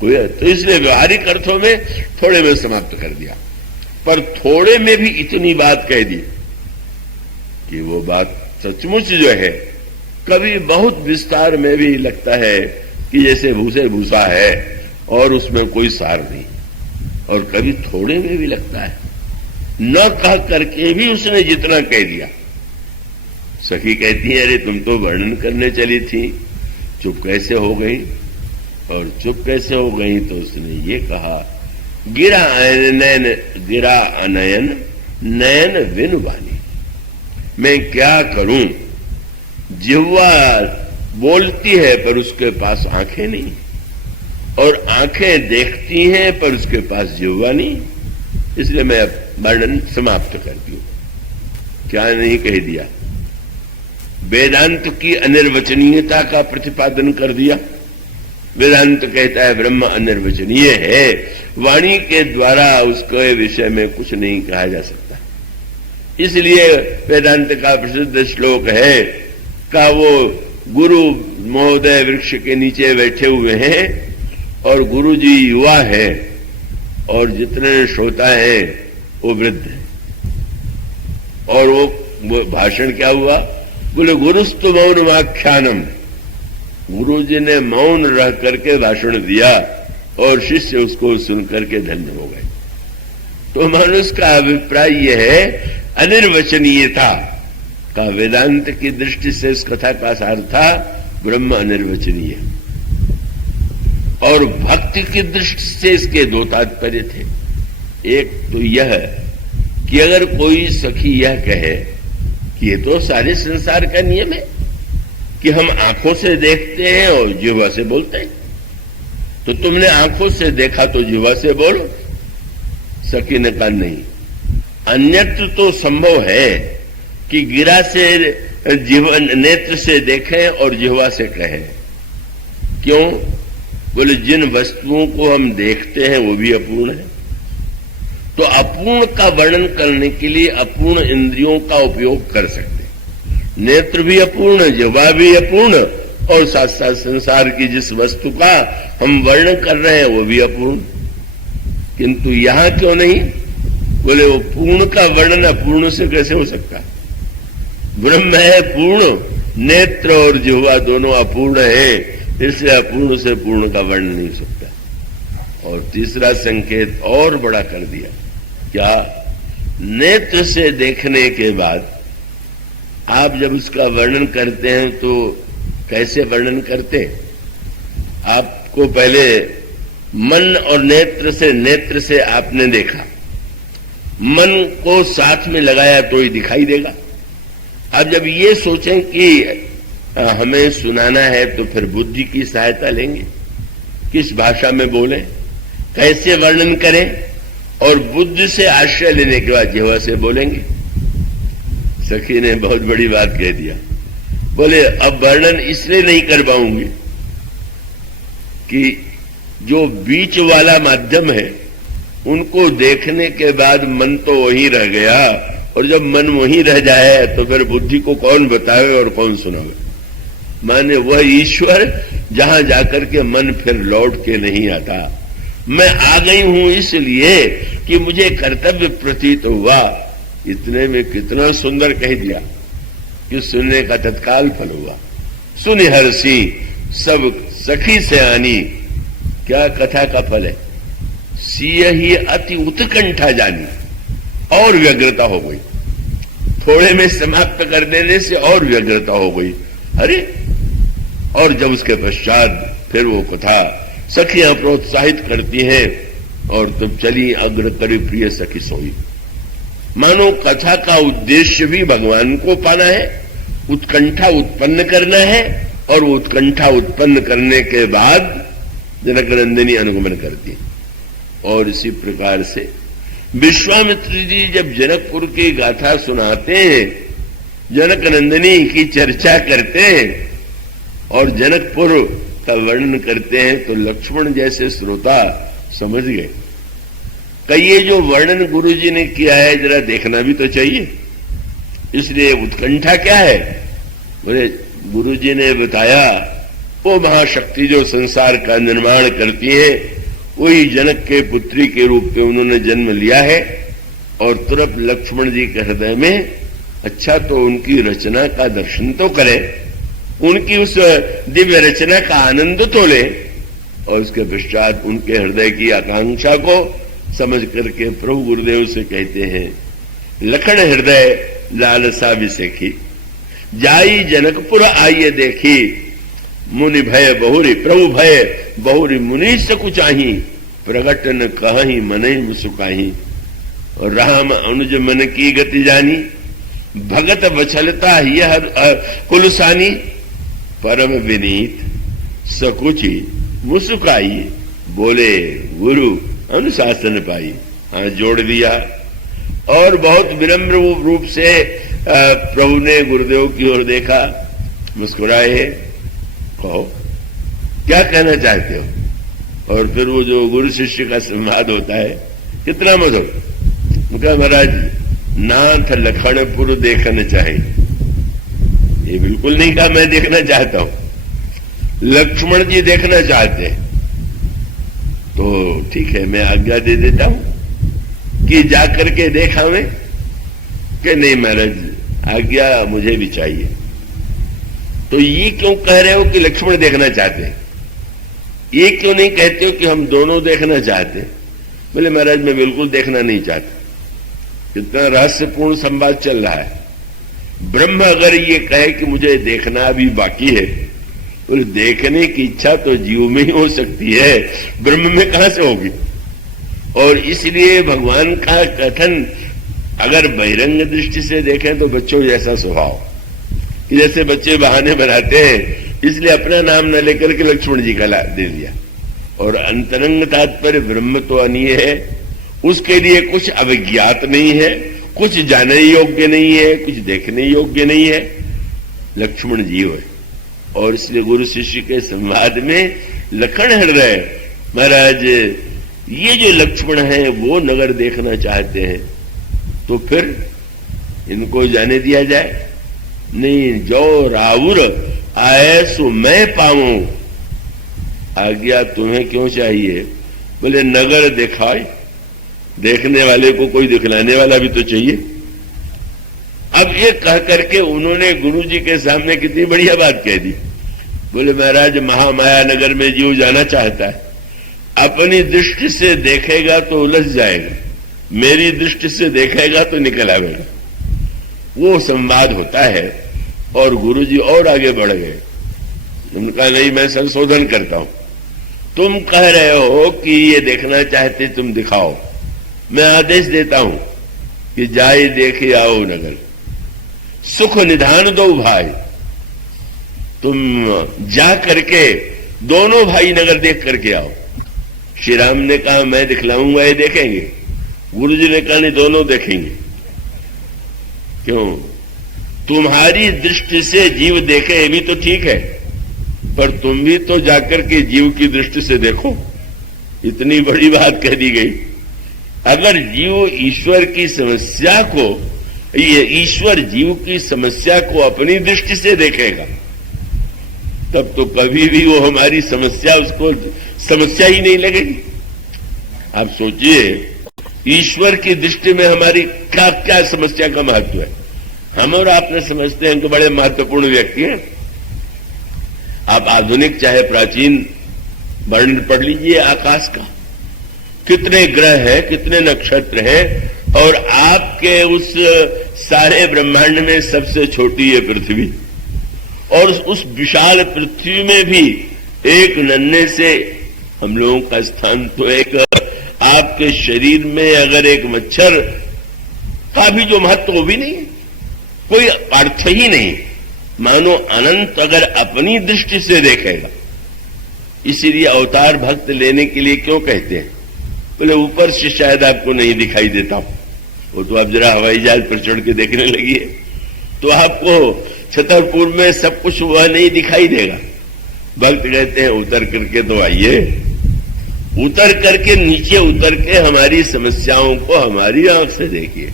कोई है। तो इसलिए व्यवहारिक अर्थों में थोड़े में समाप्त कर दिया, पर थोड़े में भी इतनी बात कह दी कि वो बात सचमुच जो है कभी बहुत विस्तार में भी लगता है कि जैसे भूसे भूसा है और उसमें कोई सार नहीं, और कभी थोड़े में भी लगता है न कह करके भी उसने जितना कह दिया। सखी कहती है अरे तुम तो वर्णन करने चली थी, चुप कैसे हो गई? और चुप कैसे हो गई तो उसने ये कहा गिरा अनयन नयन विनुबानी। मैं क्या करूं, जिह्वा बोलती है पर उसके पास आंखें नहीं, और आंखें देखती हैं पर उसके पास जिह्वा नहीं। इसलिए मैं वर्णन समाप्त कर दूं। क्या नहीं कह दिया, वेदांत की अनिर्वचनीयता का प्रतिपादन कर दिया। वेदांत कहता है ब्रह्म अनिर्वचनीय है, वाणी के द्वारा उसके विषय में कुछ नहीं कहा जा सकता। इसलिए वेदांत का प्रसिद्ध श्लोक है का वो गुरु महोदय वृक्ष के नीचे बैठे हुए हैं और गुरु जी युवा है और जितने श्रोता है वो वृद्ध है। और वो भाषण क्या हुआ, बोले गुरुस्तु मौनमाख्यानम। गुरु जी ने मौन रह करके भाषण दिया और शिष्य उसको सुन करके धन्य हो गए। तो मनुष्य का अभिप्राय यह है अनिर्वचनीयता का। वेदांत की दृष्टि से इस कथा का सार था ब्रह्म अनिर्वचनीय, और भक्ति की दृष्टि से इसके दो तात्पर्य थे। एक तो यह कि अगर कोई सखी यह कहे कि ये तो सारे संसार का नियम है कि हम आंखों से देखते हैं और जिह्वा से बोलते हैं, तो तुमने आंखों से देखा तो जिह्वा से बोलो। सखी ने कहा नहीं, अन्यत्र तो संभव है कि गिरा से नेत्र से देखें और जिह्वा से कहें। क्यों? बोले जिन वस्तुओं को हम देखते हैं वो भी अपूर्ण है तो अपूर्ण का वर्णन करने के लिए अपूर्ण इंद्रियों का उपयोग कर सकते हैं। नेत्र भी अपूर्ण, जिह्वा भी अपूर्ण, और साथ साथ संसार की जिस वस्तु का हम वर्णन कर रहे हैं वो भी अपूर्ण। किंतु यहां क्यों नहीं? बोले वो पूर्ण का वर्णन अपूर्ण से कैसे हो सकता है? ब्रह्म है पूर्ण, नेत्र और जिह्वा दोनों अपूर्ण है, इसलिए अपूर्ण से पूर्ण का वर्णन नहीं हो सकता। और तीसरा संकेत और बड़ा कर दिया, क्या? नेत्र से देखने के बाद आप जब उसका वर्णन करते हैं तो कैसे वर्णन करते? आपको पहले मन और नेत्र से आपने देखा, मन को साथ में लगाया तो ही दिखाई देगा। अब जब ये सोचें कि हमें सुनाना है तो फिर बुद्धि की सहायता लेंगे, किस भाषा में बोलें, कैसे वर्णन करें, और बुद्धि से आश्रय लेने के बाद जिह्वा से बोलेंगे। सखी ने बहुत बड़ी बात कह दिया, बोले अब वर्णन इसलिए नहीं कर पाऊंगी कि जो बीच वाला माध्यम है उनको देखने के बाद मन तो वहीं रह गया, और जब मन वहीं रह जाए तो फिर बुद्धि को कौन बतावे और कौन सुनावे? माने वह ईश्वर जहां जाकर के मन फिर लौट के नहीं आता। मैं आ गई हूं इसलिए कि मुझे कर्तव्य प्रतीत हुआ। इतने में कितना सुंदर कह दिया कि सुनने का तत्काल फल हुआ। सुनि हर्षी सब सखी से आनी, क्या कथा का फल है? सिय ही अति उत्कंठा जानी, और व्यग्रता हो गई। थोड़े में समाप्त कर देने से और व्यग्रता हो गई। अरे, और जब उसके पश्चात फिर वो कथा सखियां प्रोत्साहित करती हैं, और तुम चली अग्र करी प्रिय सखी सोई। मानो कथा का उद्देश्य भी भगवान को पाना है, उत्कंठा उत्पन्न करना है, और उत्कंठा उत्पन्न करने के बाद जनक नंदिनी अनुगमन करती है। और इसी प्रकार से विश्वामित्र जी जब जनकपुर की गाथा सुनाते हैं, जनक नंदिनी की चर्चा करते हैं और जनकपुर का वर्णन करते हैं, तो लक्ष्मण जैसे श्रोता समझ गए कि ये जो वर्णन गुरुजी ने किया है जरा देखना भी तो चाहिए। इसलिए उत्कंठा क्या है? बोले गुरुजी ने बताया वो महाशक्ति जो संसार का निर्माण करती है, वही जनक के पुत्री के रूप में उन्होंने जन्म लिया है। और तुरंत लक्ष्मण जी के हृदय में अच्छा तो उनकी रचना का दर्शन तो करें, उनकी उस दिव्य रचना का आनंद तो ले, और उसके पश्चात उनके हृदय की आकांक्षा को समझ करके प्रभु गुरुदेव से कहते हैं, लखन हृदय लालसा विसेखी, जाई जनकपुर आइए देखी, मुनि भय बहुरी, प्रभु भय बहुरी मुनि सकु चाही, प्रगट न कहीं मनई मुसुकाही, और राम अनुज मन की गति जानी, भगत वछलता यह कुलसानी, परम विनीत सकुची मुसुकाई, बोले गुरु अनुशासन पाई। हाँ, जोड़ दिया। और बहुत विनम्र रूप से प्रभु ने गुरुदेव की ओर देखा, मुस्कुराए, कहो क्या कहना चाहते हो। और फिर वो जो गुरु शिष्य का संवाद होता है, कितना मधुर। उनका महाराज नाथ लखनपुर देखना चाहे, ये बिल्कुल नहीं कहा मैं देखना चाहता हूं, लक्ष्मण जी देखना चाहते हैं। तो ठीक है, मैं आज्ञा दे देता हूं कि जाकर के देखा मैं, कि नहीं महाराज आज्ञा मुझे भी चाहिए। तो ये क्यों कह रहे हो कि लक्ष्मण देखना चाहते हैं? ये क्यों नहीं कहते हो कि हम दोनों देखना चाहते हैं? बोले महाराज मैं बिल्कुल देखना नहीं चाहता। कितना रहस्यपूर्ण संवाद चल रहा है। ब्रह्म अगर ये कहे कि मुझे देखना अभी बाकी है, बोले देखने की इच्छा तो जीव में ही हो सकती है, ब्रह्म में कहां से होगी। और इसलिए भगवान का कथन अगर बहिरंग दृष्टि से देखें तो बच्चों जैसा स्वभाव, कि जैसे बच्चे बहाने बनाते हैं, इसलिए अपना नाम न लेकर के लक्ष्मण जी का दे दिया। और अंतरंग तात्पर्य ब्रह्म तो अनीय है, उसके लिए कुछ अविज्ञात नहीं है, कुछ जानने योग्य नहीं है, कुछ देखने योग्य नहीं है, लक्ष्मण जीव है। और इसलिए गुरु शिष्य के संवाद में लखन हृदय, महाराज ये जो लक्ष्मण है वो नगर देखना चाहते हैं, तो फिर इनको जाने दिया जाए? नहीं, जो राउर आए सो मैं पाऊं, आज्ञा तुम्हें क्यों चाहिए? बोले नगर दिखाए, देखने वाले को कोई दिखलाने वाला भी तो चाहिए। अब ये कह करके उन्होंने गुरु जी के सामने कितनी बढ़िया बात कह दी। बोले महाराज, महामाया नगर में जीव जाना चाहता है, अपनी दृष्टि से देखेगा तो उलझ जाएगा, मेरी दृष्टि से देखेगा तो निकल आवेगा। वो संवाद होता है। और गुरुजी और आगे बढ़ गए। उनका नहीं, मैं संशोधन करता हूं, तुम कह रहे हो कि ये देखना चाहते, तुम दिखाओ, मैं आदेश देता हूं कि जाए देखे आओ नगर, सुख निधान दो भाई। तुम जा करके दोनों भाई नगर देख करके आओ। श्री राम ने कहा मैं दिखलाऊंगा, ये देखेंगे। गुरुजी ने कहा नहीं, दोनों देखेंगे। क्यों? तुम्हारी दृष्टि से जीव देखे ये भी तो ठीक है, पर तुम भी तो जाकर के जीव की दृष्टि से देखो। इतनी बड़ी बात कह दी गई। अगर जीव ईश्वर की समस्या को, ये ईश्वर जीव की समस्या को अपनी दृष्टि से देखेगा, तब तो कभी भी वो हमारी समस्या, उसको समस्या ही नहीं लगेगी। आप सोचिए, ईश्वर की दृष्टि में हमारी क्या क्या समस्या का महत्व है। हम और आपने समझते हैं कि बड़े महत्वपूर्ण व्यक्ति हैं। आप आधुनिक चाहे प्राचीन वर्णन पढ़ लीजिए आकाश का, कितने ग्रह हैं, कितने नक्षत्र हैं, और आपके उस सारे ब्रह्मांड में सबसे छोटी है पृथ्वी, और उस विशाल पृथ्वी में भी एक नन्हे से हम लोगों का स्थान तो एक आपके शरीर में अगर एक मच्छर का भी जो महत्व वो भी नहीं, कोई अर्थ ही नहीं। मानो अनंत अगर अपनी दृष्टि से देखेगा। इसीलिए अवतार भक्त लेने के लिए क्यों कहते हैं? बोले ऊपर से शायद आपको नहीं दिखाई देता, वो तो आप जरा हवाई जहाज पर चढ़ के देखने लगिए तो आपको छतरपुर में सब कुछ वह नहीं दिखाई देगा। भक्त कहते हैं उतर करके तो आइए, उतर करके नीचे उतर के हमारी समस्याओं को हमारी आंख से देखिए।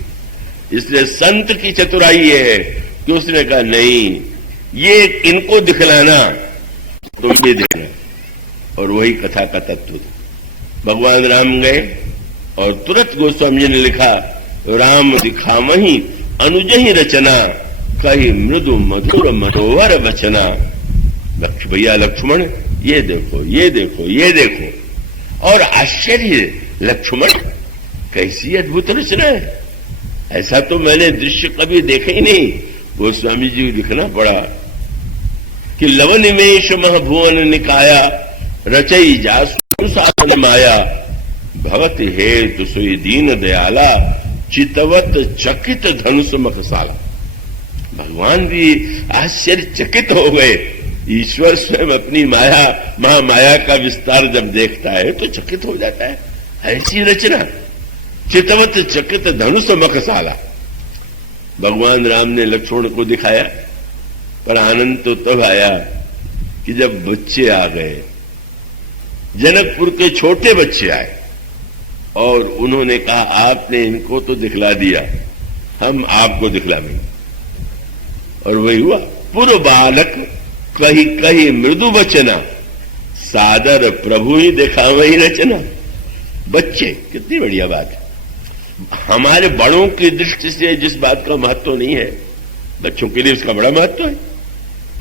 इसलिए संत की चतुराई ये है कि उसने कहा नहीं, ये इनको दिखलाना, तुम ये देखना। और वही कथा का तत्व था। भगवान राम गए और तुरंत गोस्वामी जी ने लिखा, राम दिखावही अनुजहि रचना, कही मृदु मधुर मनोहर वचना। भैया लक्ष्मण, ये देखो, ये देखो, ये देखो। और आश्चर्य, लक्ष्मण कैसी अद्भुत रचना है, ऐसा तो मैंने दृश्य कभी देखा ही नहीं। गोस्वामी जी को दिखना पड़ा कि लव निमेश मह भुवन निकाया, रचई जासु साधन माया, भगत हेतु सोई दीन दयाला, चितवत चकित धनुष मखसाला। भगवान भी आश्चर्यचकित हो गए। ईश्वर स्वयं अपनी माया, महामाया का विस्तार जब देखता है तो चकित हो जाता है। ऐसी रचना, चितवत चकित धनुष मखसाला। भगवान राम ने लक्ष्मण को दिखाया, पर आनंद तो तब आया कि जब बच्चे आ गए, जनकपुर के छोटे बच्चे आए और उन्होंने कहा आपने इनको तो दिखला दिया, हम आपको दिखलाएंगे। और वही हुआ। पूर्व बालक कही कही मृदु वचना, सादर प्रभु ही देखा वही रचना। बच्चे, कितनी बढ़िया बात है। हमारे बड़ों की दृष्टि से जिस बात का महत्व नहीं है, बच्चों के लिए उसका बड़ा महत्व है।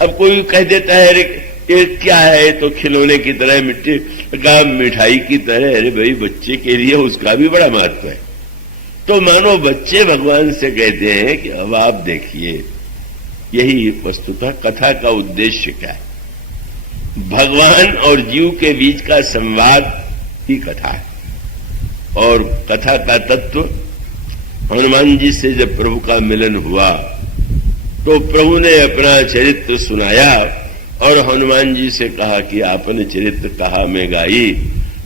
अब कोई कह देता है अरे ये क्या है, तो खिलौने की तरह, मिट्टी का मिठाई की तरह। अरे भाई, बच्चे के लिए उसका भी बड़ा महत्व है। तो मानो बच्चे भगवान से कहते हैं कि अब आप देखिए, यही वस्तुतः कथा का उद्देश्य क्या है। भगवान और जीव के बीच का संवाद ही कथा है। और कथा का तत्व, हनुमान जी से जब प्रभु का मिलन हुआ तो प्रभु ने अपना चरित्र सुनाया और हनुमान जी से कहा कि आपने चरित्र कहा मैं गाई,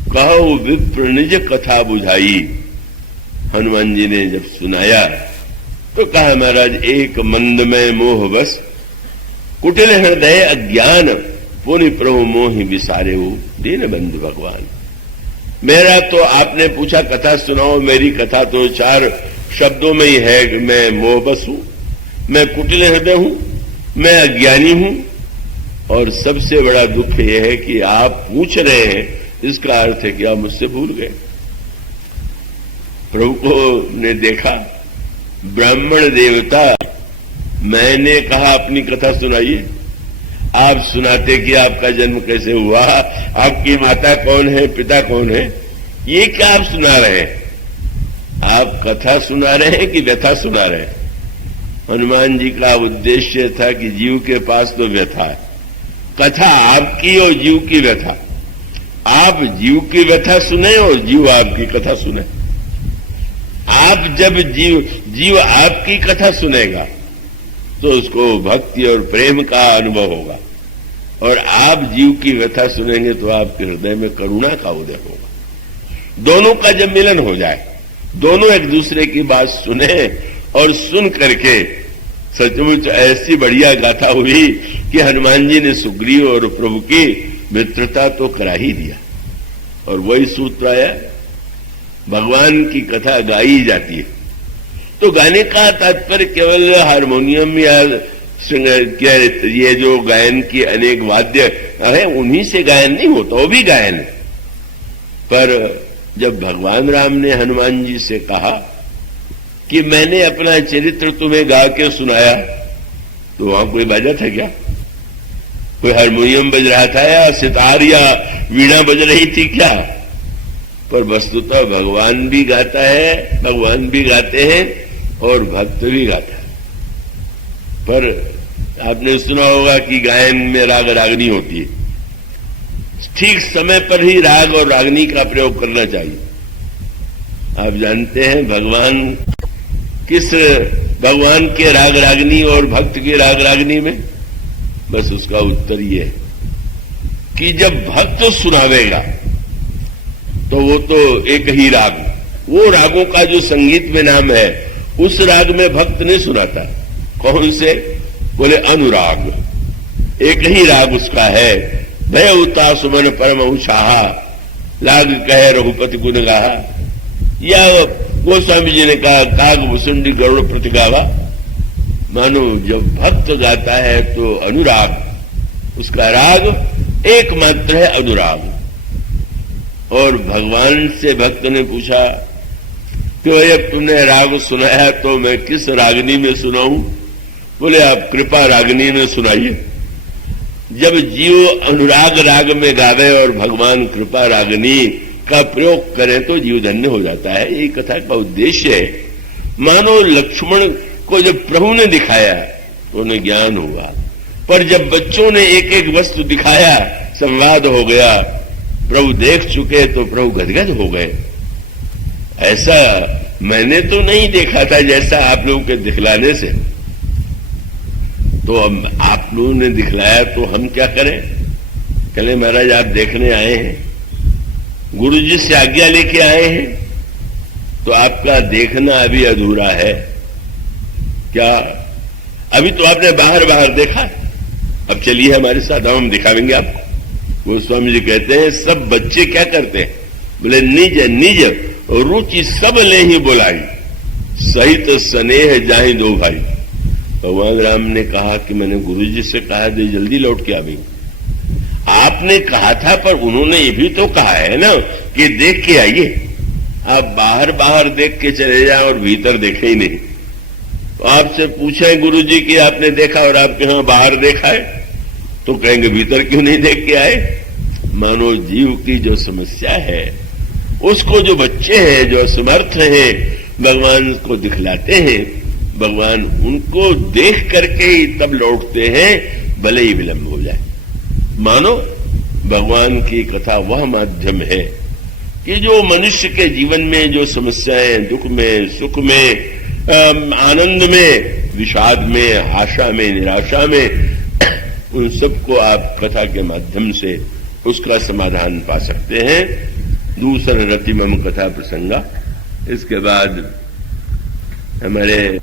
कहो विप्र निज कथा बुझाई। हनुमान जी ने जब सुनाया तो कहा महाराज, एक मंद में मोह बस, कुटिल हृदय अज्ञान, पुनि प्रभु मोहि विसारे हो दीन बंधु भगवान। मेरा तो आपने पूछा कथा सुनाओ, मेरी कथा तो 4 शब्दों में ही है। मैं मोहबस हूं, मैं कुटिल हृदय हूं, मैं अज्ञानी हूं, और सबसे बड़ा दुख यह है कि आप पूछ रहे हैं, इसका अर्थ है कि आप मुझसे भूल गए। प्रभु को ने देखा, ब्राह्मण देवता, मैंने कहा अपनी कथा सुनाइए, आप सुनाते कि आपका जन्म कैसे हुआ, आपकी माता कौन है, पिता कौन है, ये क्या आप सुना रहे हैं? आप कथा सुना रहे हैं कि व्यथा सुना रहे हैं? हनुमान जी का उद्देश्य था कि जीव के पास तो व्यथा है, कथा आपकी और जीव की व्यथा। आप जीव की व्यथा सुने और जीव आपकी कथा सुने। आप जब जीव आपकी कथा सुनेगा तो उसको भक्ति और प्रेम का अनुभव होगा, और आप जीव की व्यथा सुनेंगे तो आपके हृदय में करुणा का उदय होगा। दोनों का जब मिलन हो जाए, दोनों एक दूसरे की बात सुने, और सुन करके सचमुच ऐसी बढ़िया गाथा हुई कि हनुमान जी ने सुग्रीव और प्रभु की मित्रता तो करा ही दिया। और वही सूत्र आया, भगवान की कथा गाई जाती है। तो गाने का तात्पर्य केवल हारमोनियम या ये जो गायन की अनेक वाद्य है उन्हीं से गायन नहीं होता, वो भी गायन है। पर जब भगवान राम ने हनुमान जी से कहा कि मैंने अपना चरित्र तुम्हें गा के सुनाया, तो वहां कोई बाजा था क्या? कोई हारमोनियम बज रहा था या सितार या वीणा बज रही थी क्या? पर वस्तुतः भगवान भी गाता है, भगवान भी गाते हैं और भक्त भी गाता है। पर आपने सुना होगा कि गायन में राग रागनी होती है, ठीक समय पर ही राग और रागनी का प्रयोग करना चाहिए। आप जानते हैं भगवान के राग रागनी और भक्त के राग रागनी में? बस उसका उत्तर ये है कि जब भक्त सुनावेगा तो वो तो एक ही राग, वो रागों का जो संगीत में नाम है उस राग में भक्त नहीं सुनाता। कौन से? बोले अनुराग, एक ही राग उसका है। भय उता सुमन परम उछाहा, लाग कहे रघुपति गुण गाहा, या गोस्वामी जी ने कहा काग मुसुंडी गरुड़ प्रतिगावा। मानो जब भक्त गाता है तो अनुराग, उसका राग एकमात्र है अनुराग। और भगवान से भक्त ने पूछा कि भाई अब तुमने राग सुनाया तो मैं किस रागनी में सुनाऊं? बोले आप कृपा रागनी में सुनाइए। जब जीव अनुराग राग में गावे और भगवान कृपा रागनी का प्रयोग करें तो जीव धन्य हो जाता है। ये कथा का उद्देश्य है। मानो लक्ष्मण को जब प्रभु ने दिखाया तो उन्हें ज्ञान हुआ, पर जब बच्चों ने एक एक वस्तु दिखाया, संवाद हो गया, प्रभु देख चुके तो प्रभु गदगद हो गए। ऐसा मैंने तो नहीं देखा था जैसा आप लोगों के दिखलाने से। तो अब आप लोगों ने दिखलाया तो हम क्या करें? कहले महाराज आप देखने आए हैं, गुरु जी से आज्ञा लेके आए हैं, तो आपका देखना अभी अधूरा है। क्या? अभी तो आपने बाहर बाहर देखा, अब चलिए हमारे साथ, हम दिखावेंगे आपको। गोस्वामी जी कहते हैं सब बच्चे क्या करते हैं? बोले निज निज रुचि सब ले ही बोलाई, सहित स्नेह जाहि दो भाई। भगवान राम ने कहा कि मैंने गुरु जी से कहा दे जल्दी लौट के आवे। आपने कहा था पर उन्होंने ये भी तो कहा है ना कि देख के आइए। आप बाहर बाहर देख के चले जाए और भीतर देखे ही नहीं। तो आपसे पूछे गुरु जी कि आपने देखा और आपके यहां बाहर देखा है, तो कहेंगे भीतर क्यों नहीं देख के आए? मानो जीव की जो समस्या है उसको जो बच्चे हैं, जो असमर्थ हैं, भगवान को दिखलाते हैं, भगवान उनको देख करके ही तब लौटते हैं, भले ही विलंब हो जाए। मानो भगवान की कथा वह माध्यम है कि जो मनुष्य के जीवन में जो समस्याएं, दुख में, सुख में, आनंद में, विषाद में, आशा में, निराशा में, उन सबको आप कथा के माध्यम से उसका समाधान पा सकते हैं। दूसरा रतिमम कथा प्रसंगा। इसके बाद हमारे